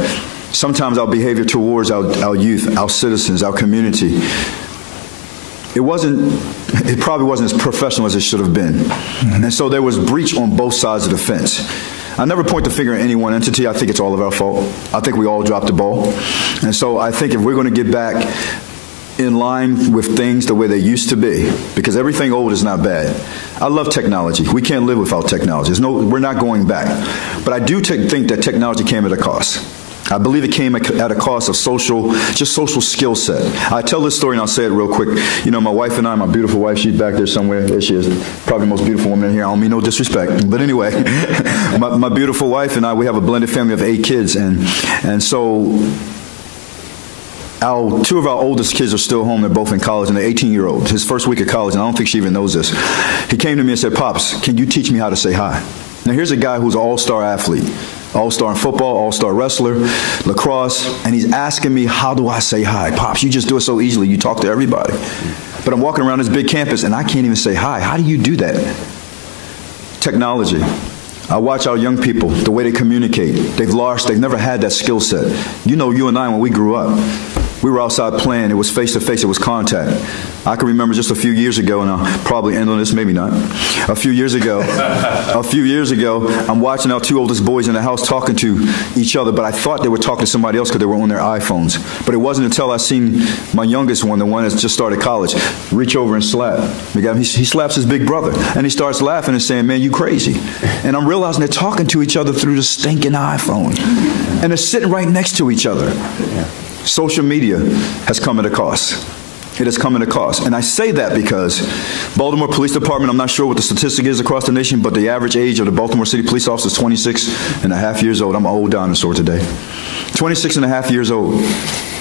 sometimes our behavior towards our youth, our citizens, our community, it probably wasn't as professional as it should have been. Mm-hmm. And so there was breach on both sides of the fence. I never point the finger at any one entity. I think it's all of our fault. I think we all dropped the ball. And so I think if we're going to get back in line with things the way they used to be, because everything old is not bad. I love technology. We can't live without technology. We're not going back. But I do think that technology came at a cost. I believe it came at a cost of social skill set. I tell this story and I'll say it real quick. You know, my wife and I, my beautiful wife, she's back there somewhere. There she is. Probably the most beautiful woman in here. I don't mean no disrespect. But anyway, my beautiful wife and I, we have a blended family of 8 kids. And so two of our oldest kids are still home. They're both in college, and they're 18-year-olds. His first week of college, and I don't think she even knows this. He came to me and said, "Pops, can you teach me how to say hi?" Now, here's a guy who's an all-star athlete, all-star in football, all-star wrestler, lacrosse, and he's asking me, how do I say hi? "Pops, you just do it so easily. You talk to everybody." But I'm walking around this big campus, and I can't even say hi. How do you do that? Technology. I watch our young people, the way they communicate. They've never had that skill set. You know, you and I, when we grew up, we were outside playing. It was face-to-face. It was contact. I can remember just a few years ago, and I'll probably end on this, maybe not. A few years ago, I'm watching our 2 oldest boys in the house talking to each other, but I thought they were talking to somebody else because they were on their iPhones. But it wasn't until I seen my youngest one, the one that's just started college, reach over and slap. He slaps his big brother, and he starts laughing and saying, "Man, you crazy." And I'm realizing they're talking to each other through the stinking iPhone. And they're sitting right next to each other. Social media has come at a cost. It has come at a cost. And I say that because Baltimore Police Department, I'm not sure what the statistic is across the nation, but the average age of the Baltimore City police officer is 26 and a half years old. I'm an old dinosaur today. 26 and a half years old.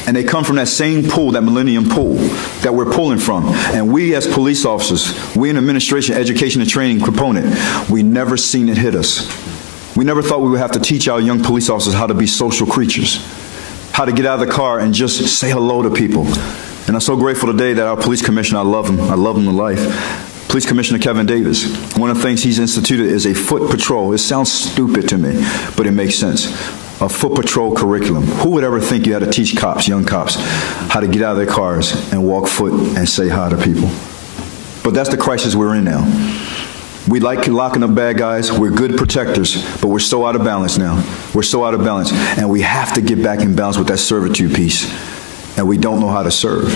And they come from that same pool, that millennium pool that we're pulling from. And we as police officers, we in administration, education and training component, we never seen it hit us. We never thought we would have to teach our young police officers how to be social creatures, how to get out of the car and just say hello to people. And I'm so grateful today that our police commissioner, I love him to life, Police Commissioner Kevin Davis, one of the things he's instituted is a foot patrol. It sounds stupid to me, but it makes sense. A foot patrol curriculum. Who would ever think you had to teach cops, young cops, how to get out of their cars and walk foot and say hi to people? But that's the crisis we're in now. We like locking up bad guys. We're good protectors, but we're so out of balance now. We're so out of balance. And we have to get back in balance with that servitude piece. And we don't know how to serve.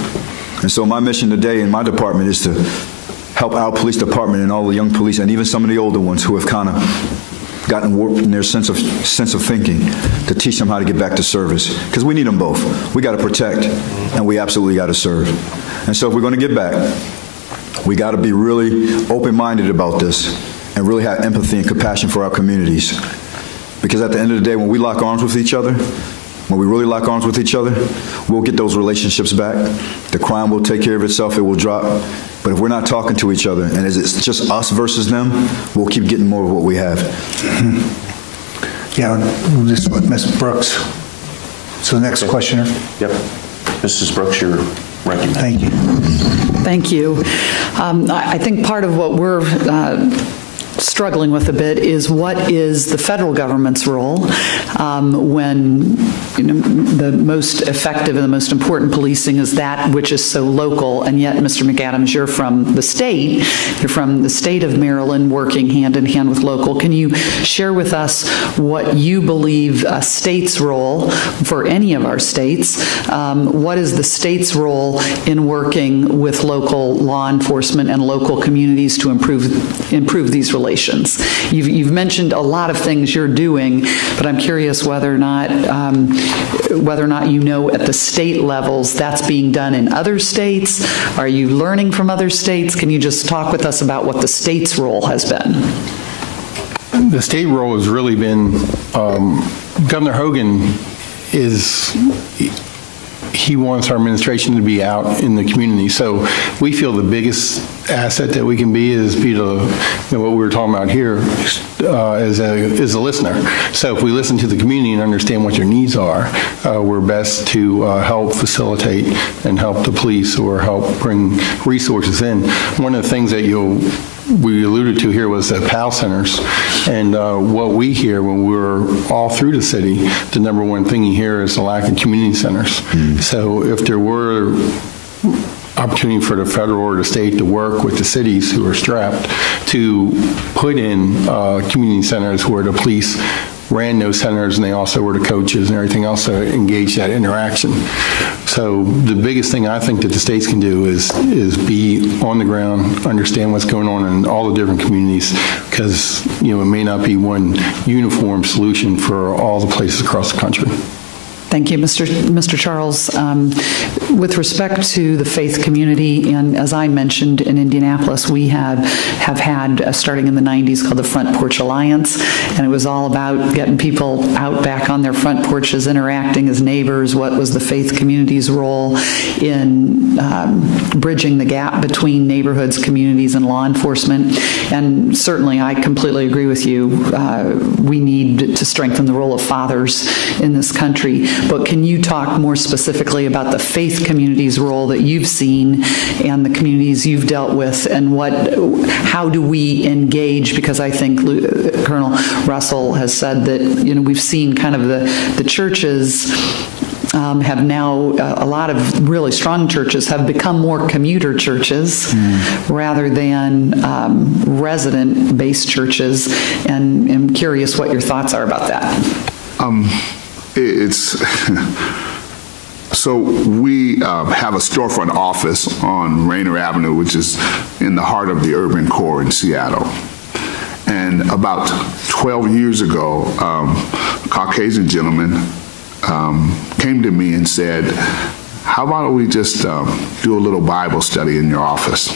And so my mission today in my department is to help our police department and all the young police and even some of the older ones who have kind of gotten warped in their sense of thinking, to teach them how to get back to service. Because we need them both. We got to protect, and we absolutely got to serve. And so if we're going to get back, we got to be really open-minded about this and really have empathy and compassion for our communities. Because at the end of the day, when we lock arms with each other, when we really lock arms with each other, we'll get those relationships back. The crime will take care of itself. It will drop. But if we're not talking to each other and it's just us versus them, we'll keep getting more of what we have. Yeah, this is what Ms. Brooks. So the next questioner. Yep. Mrs. Brooks, you're recognized. Thank you. Thank you. I think part of what we're struggling with a bit is what is the federal government's role when the most effective and the most important policing is that which is so local, and yet, Mr. McAdams, you're from the state of Maryland, working hand in hand with local. Can you share with us what you believe a state's role for any of our states? What is the state's role in working with local law enforcement and local communities to improve these relations? You've mentioned a lot of things you're doing, but I'm curious whether or not you know at the state levels that's being done in other states. Are you learning from other states? Can you just talk with us about what the state's role has been? The state role has really been, Governor Hogan he wants our administration to be out in the community. So we feel the biggest asset that we can be is what we were talking about here as a listener. So if we listen to the community and understand what your needs are, we're best to help facilitate and help the police or help bring resources in. One of the things that we alluded to here was the PAL centers, and what we hear when we're all through the city, the number one thing you hear is the lack of community centers. So if there were opportunity for the federal or the state to work with the cities who are strapped to put in community centers where the police ran those centers, and they also were the coaches and everything else to engage that interaction. So the biggest thing I think that the states can do is be on the ground, understand what's going on in all the different communities, because it may not be one uniform solution for all the places across the country. Thank you, Mr. Charles. With respect to the faith community, and as I mentioned in Indianapolis, we have had, starting in the 90s, called the Front Porch Alliance, and it was all about getting people out back on their front porches, interacting as neighbors. What was the faith community's role in bridging the gap between neighborhoods, communities, and law enforcement? And certainly, I completely agree with you. We need to strengthen the role of fathers in this country. But can you talk more specifically about the faith community's role that you've seen and the communities you've dealt with, and how do we engage? Because I think Colonel Russell has said that we've seen kind of the churches have now, a lot of really strong churches have become more commuter churches rather than resident-based churches, and I'm curious what your thoughts are about that. So we have a storefront office on Rainer Avenue, which is in the heart of the urban core in Seattle. And about 12 years ago, a Caucasian gentleman came to me and said, how about we just do a little Bible study in your office?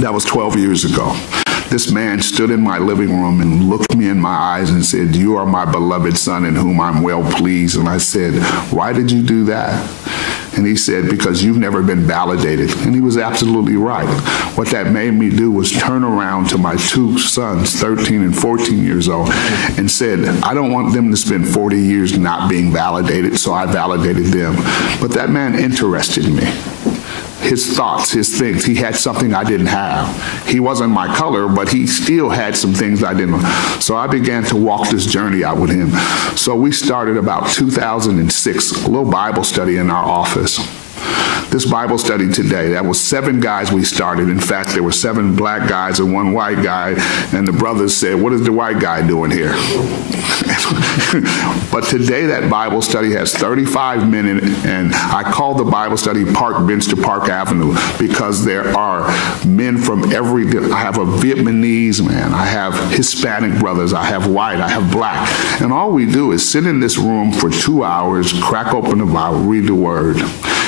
That was 12 years ago. This man stood in my living room and looked me in my eyes and said, you are my beloved son in whom I'm well pleased. And I said, why did you do that? And he said, because you've never been validated. And he was absolutely right. What that made me do was turn around to my two sons, 13 and 14 years old, and said, I don't want them to spend 40 years not being validated, so I validated them. But that man interested me. His thoughts, his things. He had something I didn't have. He wasn't my color, but he still had some things I didn't. So I began to walk this journey out with him. So we started about 2006, a little Bible study in our office. This Bible study today, that was 7 guys we started. In fact, there were 7 black guys and 1 white guy, and the brothers said, what is the white guy doing here? But today that Bible study has 35 men in it, and I call the Bible study Park Bench to Park Avenue because there are men from I have a Vietnamese man, I have Hispanic brothers, I have white, I have black, and all we do is sit in this room for 2 hours, crack open the Bible, read the Word.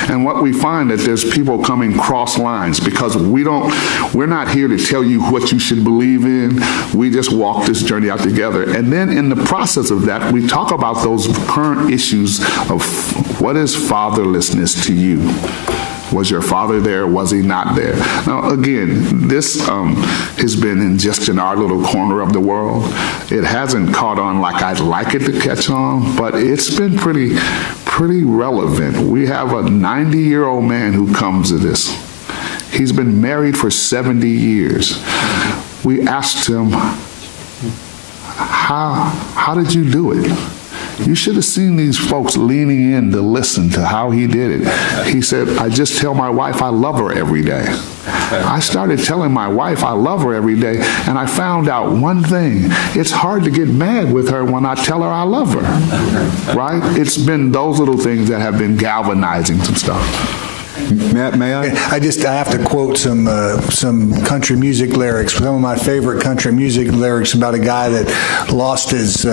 And what we find that there's people coming cross lines because we're not here to tell you what you should believe in. We just walk this journey out together. And then in the process of that, we talk about those current issues of what is fatherlessness to you? Was your father there? Was he not there? Now, again, this has been just in our little corner of the world. It hasn't caught on like I'd like it to catch on, but it's been pretty relevant. We have a 90-year-old man who comes to this. He's been married for 70 years. We asked him, how did you do it? You should have seen these folks leaning in to listen to how he did it. He said, I just tell my wife I love her every day. I started telling my wife I love her every day, and I found out one thing. It's hard to get mad with her when I tell her I love her, right? It's been those little things that have been galvanizing some stuff. May I? I have to quote some country music lyrics. Some of my favorite country music lyrics about a guy that lost his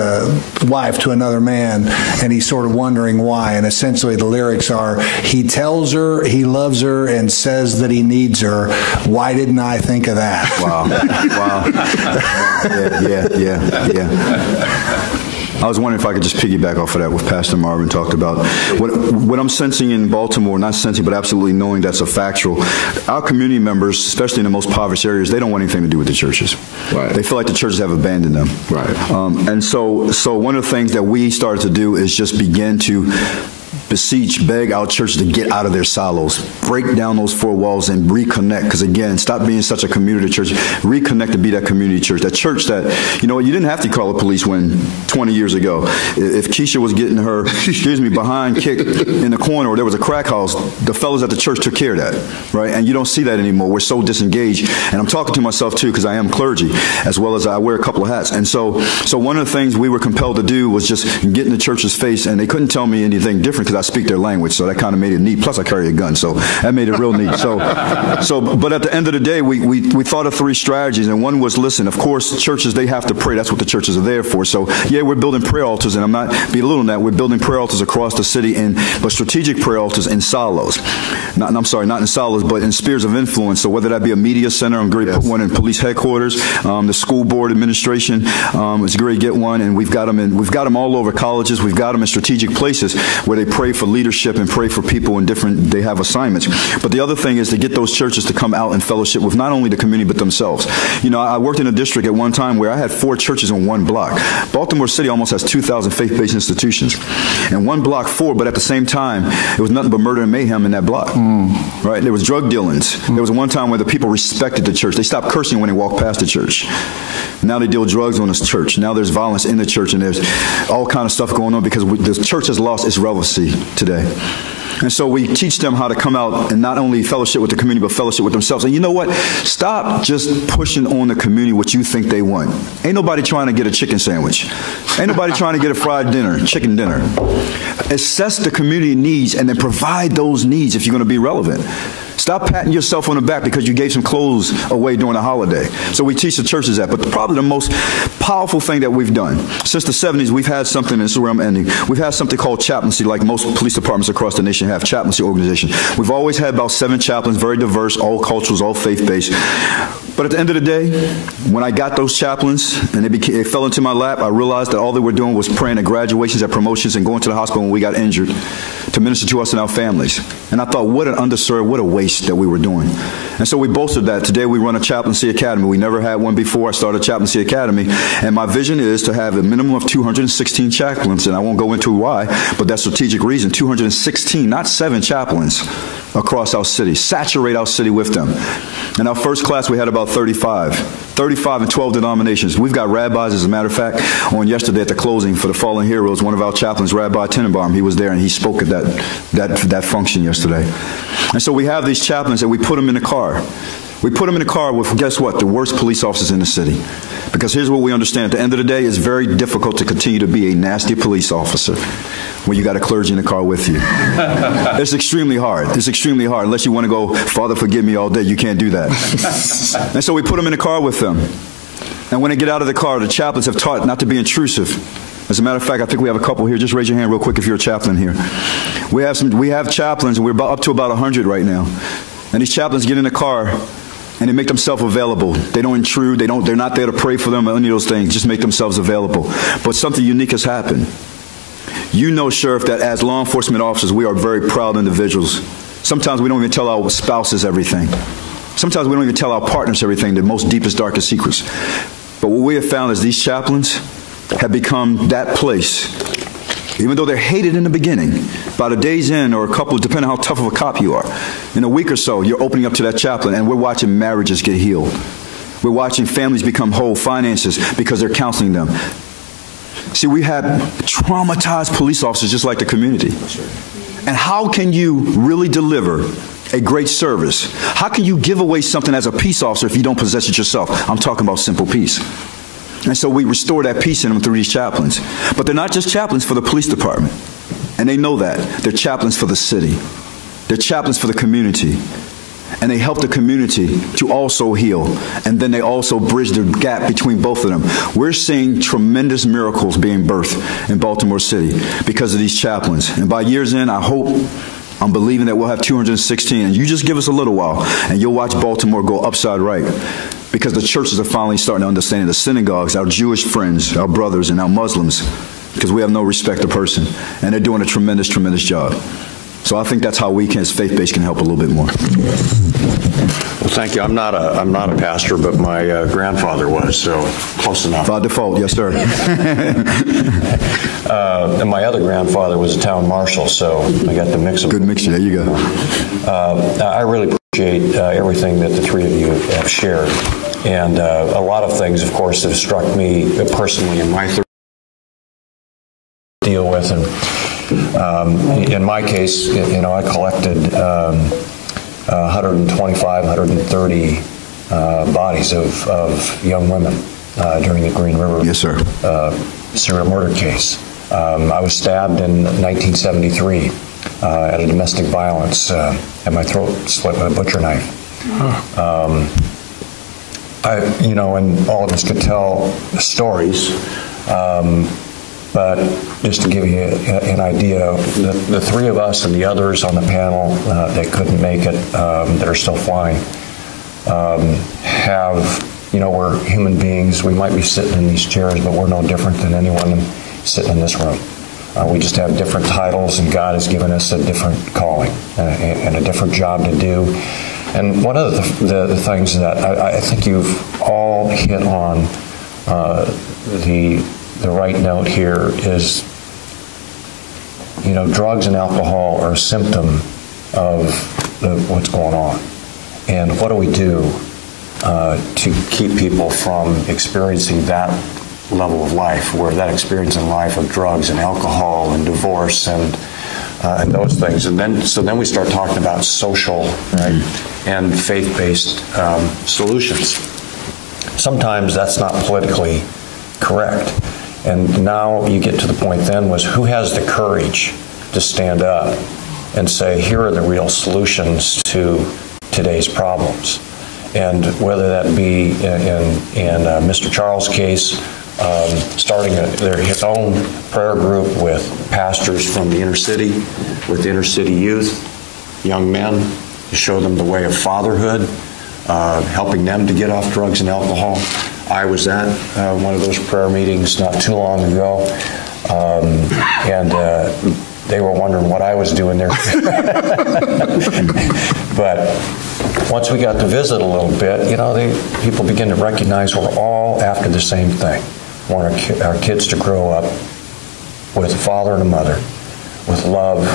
wife to another man, and he's sort of wondering why. And essentially the lyrics are, he tells her he loves her and says that he needs her. Why didn't I think of that? Wow. Wow. Yeah. I was wondering if I could just piggyback off of that, what Pastor Marvin talked about. What I'm sensing in Baltimore, not sensing, but absolutely knowing that's a factual, our community members, especially in the most impoverished areas, they don't want anything to do with the churches. Right. They feel like the churches have abandoned them. Right. And so one of the things that we started to do is just begin to beseech, beg our churches to get out of their silos, break down those 4 walls and reconnect. Because again, stop being such a community church, reconnect to be that community church, that church that, you didn't have to call the police when 20 years ago. If Keisha was getting her, behind kicked in the corner or there was a crack house, the fellows at the church took care of that, right? And you don't see that anymore. We're so disengaged. And I'm talking to myself too, because I am clergy, as well as I wear a couple of hats. And so one of the things we were compelled to do was just get in the church's face, and they couldn't tell me anything different because I speak their language, so that kind of made it neat. Plus, I carry a gun, so that made it real neat. But at the end of the day, we thought of 3 strategies, and one was, listen, of course, churches, they have to pray. That's what the churches are there for. So, yeah, we're building prayer altars, and I'm not belittling that. We're building prayer altars across the city, but strategic prayer altars in silos. Not in silos, but in spheres of influence. So whether that be a media center, I'm going to put one in police headquarters, the school board administration is going to get one, and we've got them all over colleges. We've got them in strategic places where they pray for leadership and pray for people in they have assignments. But the other thing is to get those churches to come out and fellowship with not only the community but themselves. You know, I worked in a district at one time where I had 4 churches in one block. Baltimore City almost has 2,000 faith-based institutions. And one block 4, but at the same time, it was nothing but murder and mayhem in that block. Right? There was drug dealings. There was one time where the people respected the church. They stopped cursing when they walked past the church. Now they deal drugs on this church. Now there's violence in the church, and there's all kind of stuff going on because the church has lost its relevancy today. And so we teach them how to come out and not only fellowship with the community, but fellowship with themselves. And you know what? Stop just pushing on the community what you think they want. Ain't nobody trying to get a chicken sandwich. Ain't nobody trying to get a fried dinner, chicken dinner. Assess the community needs and then provide those needs if you're going to be relevant. Stop patting yourself on the back because you gave some clothes away during a holiday. So we teach the churches that. But probably the most powerful thing that we've done, since the 70s, we've had something, and this is where I'm ending, we've had something called chaplaincy, like most police departments across the nation have chaplaincy organizations. We've always had about 7 chaplains, very diverse, all cultures, all faith-based. But at the end of the day, when I got those chaplains and they fell into my lap, I realized that all they were doing was praying at graduations, at promotions, and going to the hospital when we got injured to minister to us and our families. And I thought, what an underserved, what a waste that we were doing. And so we bolstered that. Today we run a chaplaincy academy. We never had one before. I started a chaplaincy academy. And my vision is to have a minimum of 216 chaplains. And I won't go into why, but that's strategic reason. 216, not 7 chaplains across our city. Saturate our city with them. In our first class, we had about 35 in 12 denominations. We've got rabbis, as a matter of fact, on yesterday at the closing for the Fallen Heroes, one of our chaplains, Rabbi Tenenbaum, he was there and he spoke at that function yesterday. And so we have these chaplains and we put them in the car. We put them in the car with, guess what, the worst police officers in the city. Because here's what we understand. At the end of the day, it's very difficult to continue to be a nasty police officer when you got a clergy in the car with you. It's extremely hard. It's extremely hard. Unless you want to go, Father, forgive me all day, you can't do that. And so we put them in the car with them. And when they get out of the car, the chaplains have taught not to be intrusive. As a matter of fact, I think we have a couple here. Just raise your hand real quick if you're a chaplain here. We have chaplains, and we're up to about 100 right now. And these chaplains get in the car, and they make themselves available. They don't intrude. They're not there to pray for them or any of those things. Just make themselves available. But something unique has happened. You know, Sheriff, that as law enforcement officers, we are very proud individuals. Sometimes we don't even tell our spouses everything. Sometimes we don't even tell our partners everything, the most deepest, darkest secrets. But what we have found is these chaplains have become that place. Even though they're hated in the beginning, by the day's end or a couple, depending on how tough of a cop you are, in a week or so, you're opening up to that chaplain, and we're watching marriages get healed. We're watching families become whole, finances, because they're counseling them. See, we have traumatized police officers just like the community. And how can you really deliver a great service? How can you give away something as a peace officer if you don't possess it yourself? I'm talking about simple peace. And so we restore that peace in them through these chaplains. But they're not just chaplains for the police department. And they know that. They're chaplains for the city. They're chaplains for the community. And they help the community to also heal. And then they also bridge the gap between both of them. We're seeing tremendous miracles being birthed in Baltimore City because of these chaplains. And by year's end, I'm believing that we'll have 216. And you just give us a little while, and you'll watch Baltimore go upside right. Because the churches are finally starting to understand, the synagogues, our Jewish friends, our brothers, and our Muslims, because we have no respect of person. And they're doing a tremendous, tremendous job. So I think that's how we as faith-based can help a little bit more. Well, thank you. I'm not a pastor, but my grandfather was, so close enough. By default, yes, sir. And my other grandfather was a town marshal, so I got the mix of them. Good mixture. There you go. I really appreciate everything that the three of you have shared. And a lot of things, of course, have struck me personally in my 30 deal with. And in my case, you know, I collected 125, 130 bodies of young women during the Green River serial murder case. I was stabbed in 1973 at a domestic violence, had my throat slit with a butcher knife. And all of us could tell stories, but just to give you an idea, the three of us and the others on the panel that couldn't make it, that are still flying, we're human beings. We might be sitting in these chairs, but we're no different than anyone sitting in this room. We just have different titles, and God has given us a different calling and a different job to do. And one of the things that I think you've all hit on the right note here is, drugs and alcohol are a symptom of what's going on. And what do we do to keep people from experiencing that level of life, where that experience in life of drugs and alcohol and divorce and those things, and then we start talking about social, right, and faith-based solutions. Sometimes that's not politically correct, and now you get to the point then was who has the courage to stand up and say, here are the real solutions to today's problems, and whether that be in Mr. Charles' case, starting his own prayer group with pastors from the inner city, with inner city youth, young men, to show them the way of fatherhood, helping them to get off drugs and alcohol. I was at one of those prayer meetings not too long ago, and they were wondering what I was doing there. But once we got to visit a little bit, people begin to recognize we're all after the same thing. We want our kids to grow up with a father and a mother, with love,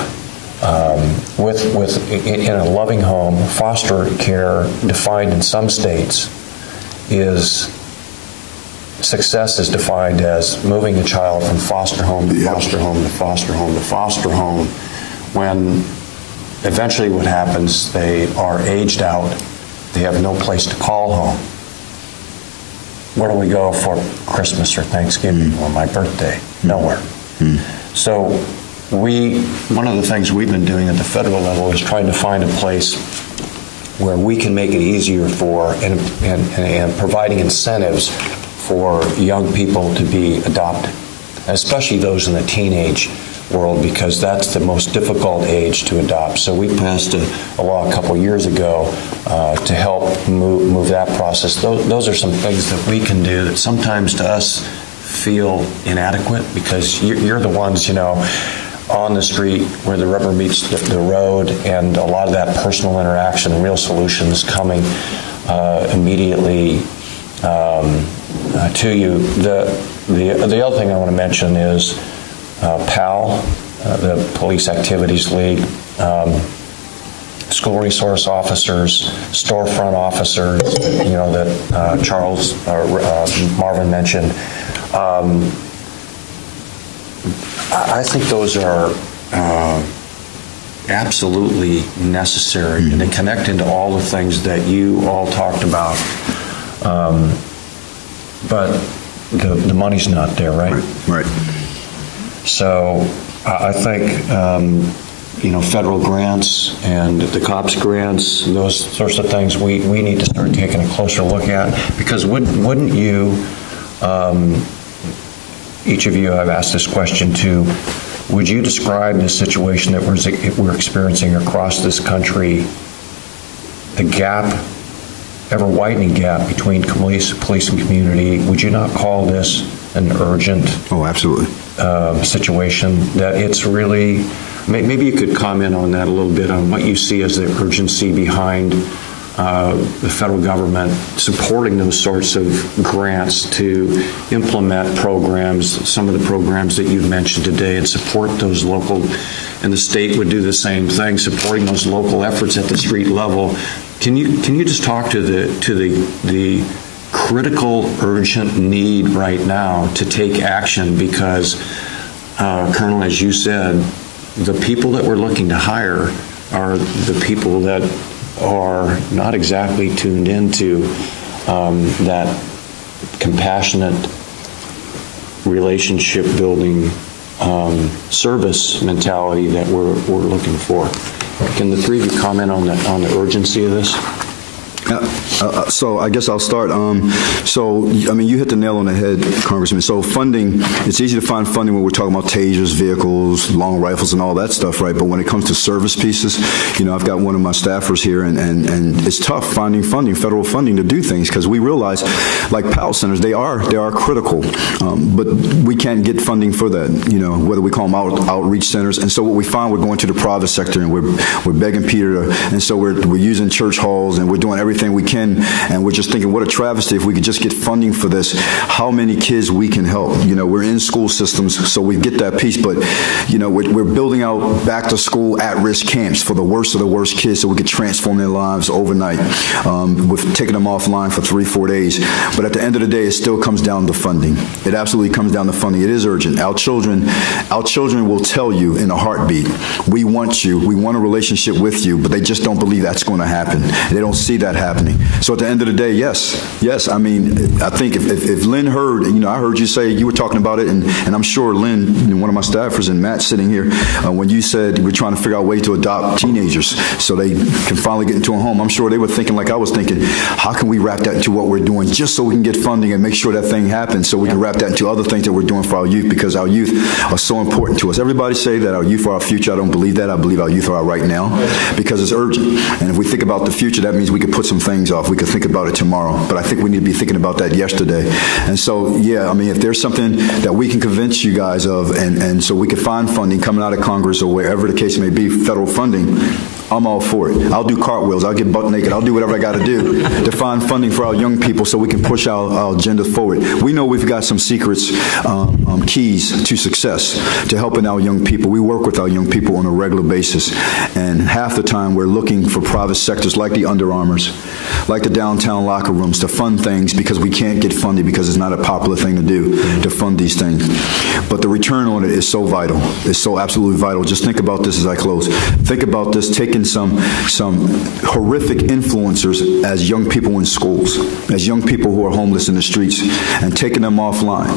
in a loving home. Foster care, defined in some states, success is defined as moving a child from foster home to foster home to foster home to foster home, when eventually what happens, they are aged out, they have no place to call home. Where do we go for Christmas or Thanksgiving or my birthday? Nowhere. So one of the things we've been doing at the federal level is trying to find a place where we can make it easier for and providing incentives for young people to be adopted, especially those in the teenage world, because that's the most difficult age to adopt. So we passed a law a couple years ago to help move that process. Those are some things that we can do that sometimes to us feel inadequate, because you're the ones, on the street where the rubber meets the road, and a lot of that personal interaction, real solutions coming immediately to you. The other thing I want to mention is PAL, the Police Activities League, school resource officers, storefront officers, that Charles or Marvin mentioned. I think those are absolutely necessary, and they connect into all the things that you all talked about. But the money's not there, right? Right. So I think, federal grants and the COPS grants, those sorts of things, we need to start taking a closer look at, because wouldn't you, each of you, I've asked this question to, would you describe the situation that we're experiencing across this country, the gap, ever-widening gap between police and community? Would you not call this an urgent absolutely situation, that it's really, maybe you could comment on that a little bit, on what you see as the urgency behind the federal government supporting those sorts of grants to implement programs, some of the programs that you've mentioned today, and support those local, and the state would do the same thing, supporting those local efforts at the street level. Can you just talk to the critical, urgent need right now to take action? Because, Colonel, as you said, the people that we're looking to hire are the people that are not exactly tuned into that compassionate, relationship-building service mentality that we're looking for. Can the three of you comment on the urgency of this? So I guess I'll start. So, I mean, you hit the nail on the head, Congressman. So funding, it's easy to find funding when we're talking about tasers, vehicles, long rifles, and all that stuff, right? But when it comes to service pieces, you know, I've got one of my staffers here, and it's tough finding funding, federal funding to do things, because we realize, like PAL centers, they are critical, but we can't get funding for that, you know, whether we call them outreach centers. And so what we find, we're going to the private sector, and we're begging Peter, and so we're using church halls, and we're doing everything we can, and we're just thinking, what a travesty if we could just get funding for this, how many kids we can help. You know, we're in school systems, so we get that piece, but, you know, we're building out back-to-school at-risk camps for the worst of the worst kids so we could transform their lives overnight. With taking them offline for 3-4 days. But at the end of the day, it still comes down to funding. It absolutely comes down to funding. It is urgent. Our children will tell you in a heartbeat, we want you, we want a relationship with you, but they just don't believe that's going to happen. They don't see that happening. So at the end of the day, yes. I mean, I think if Lynn heard, you know, I heard you say, you were talking about it, and I'm sure Lynn, one of my staffers, and Matt sitting here, when you said we're trying to figure out a way to adopt teenagers so they can finally get into a home, I'm sure they were thinking like I was thinking, how can we wrap that into what we're doing just so we can get funding and make sure that thing happens, so we can wrap that into other things that we're doing for our youth, because our youth are so important to us. Everybody say that our youth are our future. I don't believe that. I believe our youth are our right now, because it's urgent. And if we think about the future, that means we could put some things off. We could think about it tomorrow, but I think we need to be thinking about that yesterday. And so, yeah, I mean, if there's something that we can convince you guys of, and so we can find funding coming out of Congress or wherever the case may be, federal funding, I'm all for it. I'll do cartwheels. I'll get butt naked. I'll do whatever I got to do to find funding for our young people so we can push our agenda forward. We know we've got some secrets, keys to success to helping our young people. We work with our young people on a regular basis, and half the time we're looking for private sectors like the Under Armours, like the downtown locker rooms, to fund things because we can't get funded, because it's not a popular thing to do, to fund these things. But the return on it is so vital. It's so absolutely vital. Just think about this as I close. Think about this, taking some horrific influencers as young people in schools, as young people who are homeless in the streets, and taking them offline,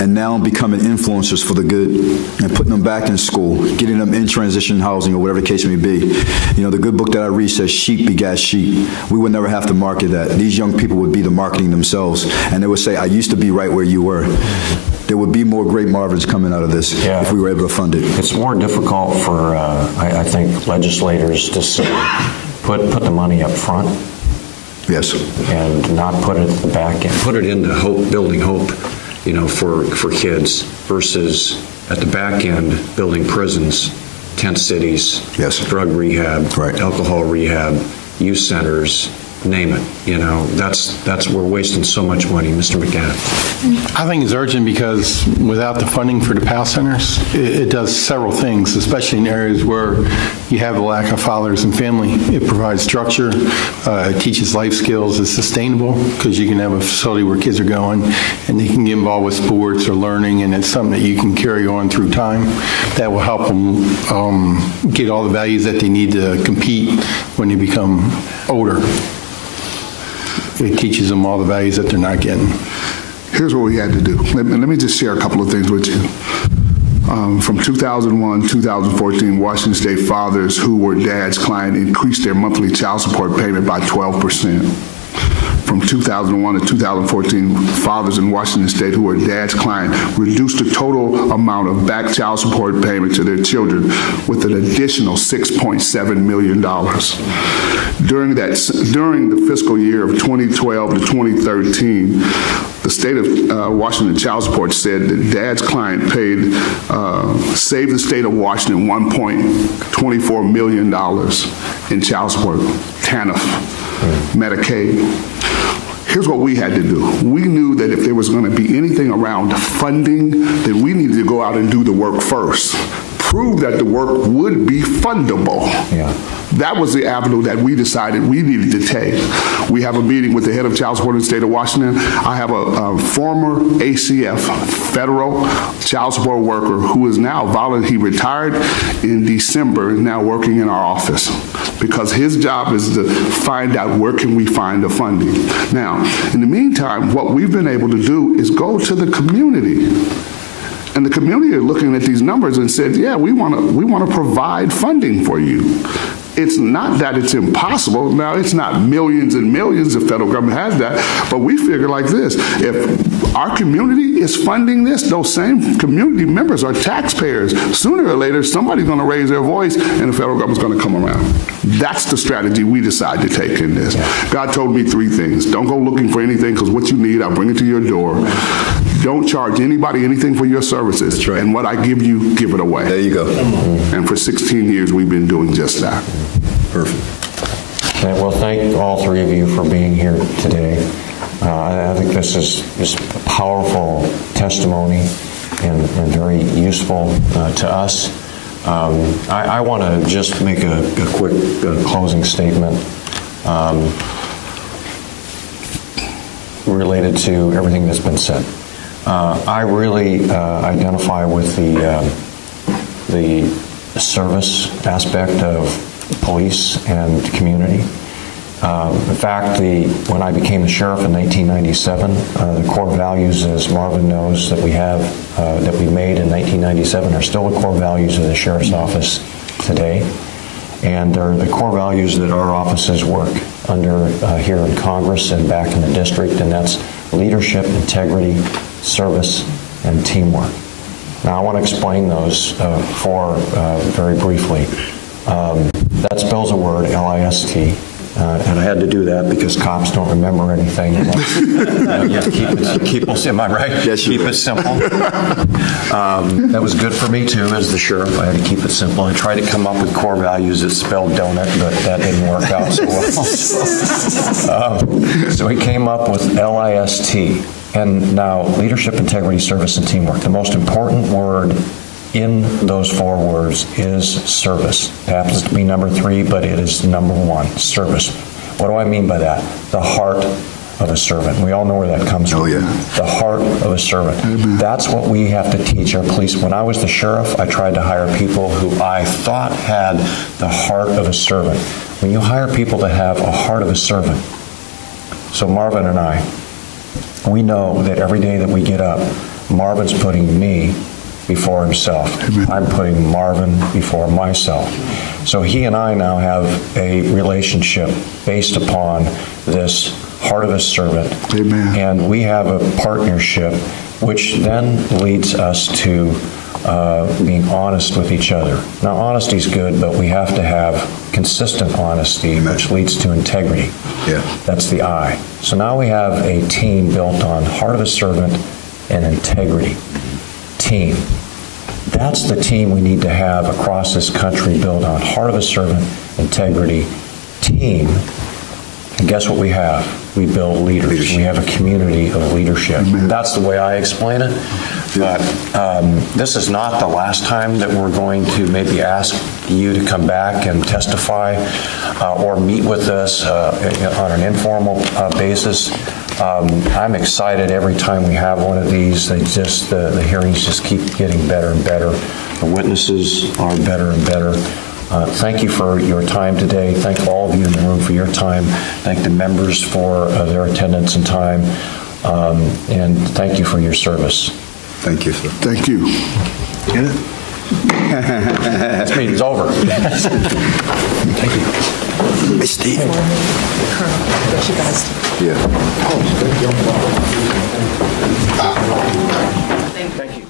and now becoming influencers for the good, and putting them back in school, getting them in transition housing or whatever the case may be. You know, the good book that I read says sheep begat sheep. We would never have to market that. These young people would be the marketing themselves, and they would say, I used to be right where you were. There would be more great Marvins coming out of this if we were able to fund it. It's more difficult for, I think, legislators to say, put the money up front. Yes. And not put it at the back end. Put it into hope, building hope, you know, for kids, versus at the back end building prisons, tent cities, drug rehab, alcohol rehab, youth centers, name it. You know, that's we're wasting so much money. Mr. McGann. I think it's urgent because without the funding for the PAL centers, it does several things, especially in areas where you have a lack of fathers and family. It provides structure, it teaches life skills, it's sustainable because you can have a facility where kids are going and they can get involved with sports or learning, and it's something that you can carry on through time that will help them get all the values that they need to compete when they become older. It teaches them all the values that they're not getting. Here's what we had to do. Let me just share a couple of things with you. From 2001, 2014, Washington State fathers who were dad's client increased their monthly child support payment by 12%. From 2001 to 2014, fathers in Washington State who were dad's client reduced the total amount of back child support payment to their children with an additional $6.7 million. During the fiscal year of 2012 to 2013, the state of Washington child support said that dad's client paid, saved the state of Washington $1.24 million in child support, TANF, Medicaid. Here's what we had to do. We knew that if there was going to be anything around funding, that we needed to go out and do the work first. Prove that the work would be fundable. Yeah. That was the avenue that we decided we needed to take. We have a meeting with the head of child support in the state of Washington. I have a former ACF federal child support worker who is now he retired in December, and now working in our office because his job is to find out where can we find the funding. Now, in the meantime, what we've been able to do is go to the community And the community are looking at these numbers and said, yeah, we want to provide funding for you. It's not that it's impossible. Now, it's not millions and millions, the federal government has that, but we figure like this. If our community is funding this, those same community members are taxpayers. Sooner or later, somebody's going to raise their voice and the federal government's going to come around. That's the strategy we decide to take in this. God told me 3 things. Don't go looking for anything, because what you need, I'll bring it to your door. Don't charge anybody anything for your services. That's right. And what I give you, give it away. There you go. And for 16 years, we've been doing just that. Perfect. Well, thank all 3 of you for being here today. I think this is just a powerful testimony and very useful to us. I want to just make a quick closing statement related to everything that's been said. I really identify with the service aspect of police and community. In fact, when I became the sheriff in 1997, the core values, as Marvin knows, that we have, that we made in 1997 are still the core values of the sheriff's office today. And they're the core values that our offices work under here in Congress and back in the district, and that's leadership, integrity, service, and teamwork. Now, I want to explain those very briefly. That spells a word, L-I-S-T, and I had to do that because cops don't remember anything. You have to keep it, am I right? Yes, keep it simple. That was good for me, too, as the sheriff. I had to keep it simple. I tried to come up with core values that spelled donut, but that didn't work out so well. So we came up with L-I-S-T. And now, leadership, integrity, service, and teamwork. The most important word in those 4 words is service. It happens to be number 3, but it is number 1, service. What do I mean by that? The heart of a servant. We all know where that comes from. Oh, yeah. The heart of a servant. Amen. That's what we have to teach our police. When I was the sheriff, I tried to hire people who I thought had the heart of a servant. When you hire people that have a heart of a servant, so Marvin and I, we know that every day that we get up, Marvin's putting me before himself. Amen. I'm putting Marvin before myself. So he and I now have a relationship based upon this heart of a servant. Amen. And we have a partnership which then leads us to being honest with each other. Now, honesty is good, but we have to have consistent honesty, which leads to integrity. Yeah. That's the I. So now we have a team built on heart of a servant and integrity. Team. That's the team we need to have across this country, built on heart of a servant, integrity, team. And guess what we have? We build leaders. We have a community of leadership. Amen. That's the way I explain it. But this is not the last time that we're going to maybe ask you to come back and testify or meet with us on an informal basis. I'm excited every time we have one of these. The hearings just keep getting better and better. The witnesses are better and better. Thank you for your time today. Thank all of you in the room for your time. Thank the members for their attendance and time. And thank you for your service. Thank you, sir. Thank you. Get it? This meeting's over. Thank you. Hey, Steve. Yeah. Thank you.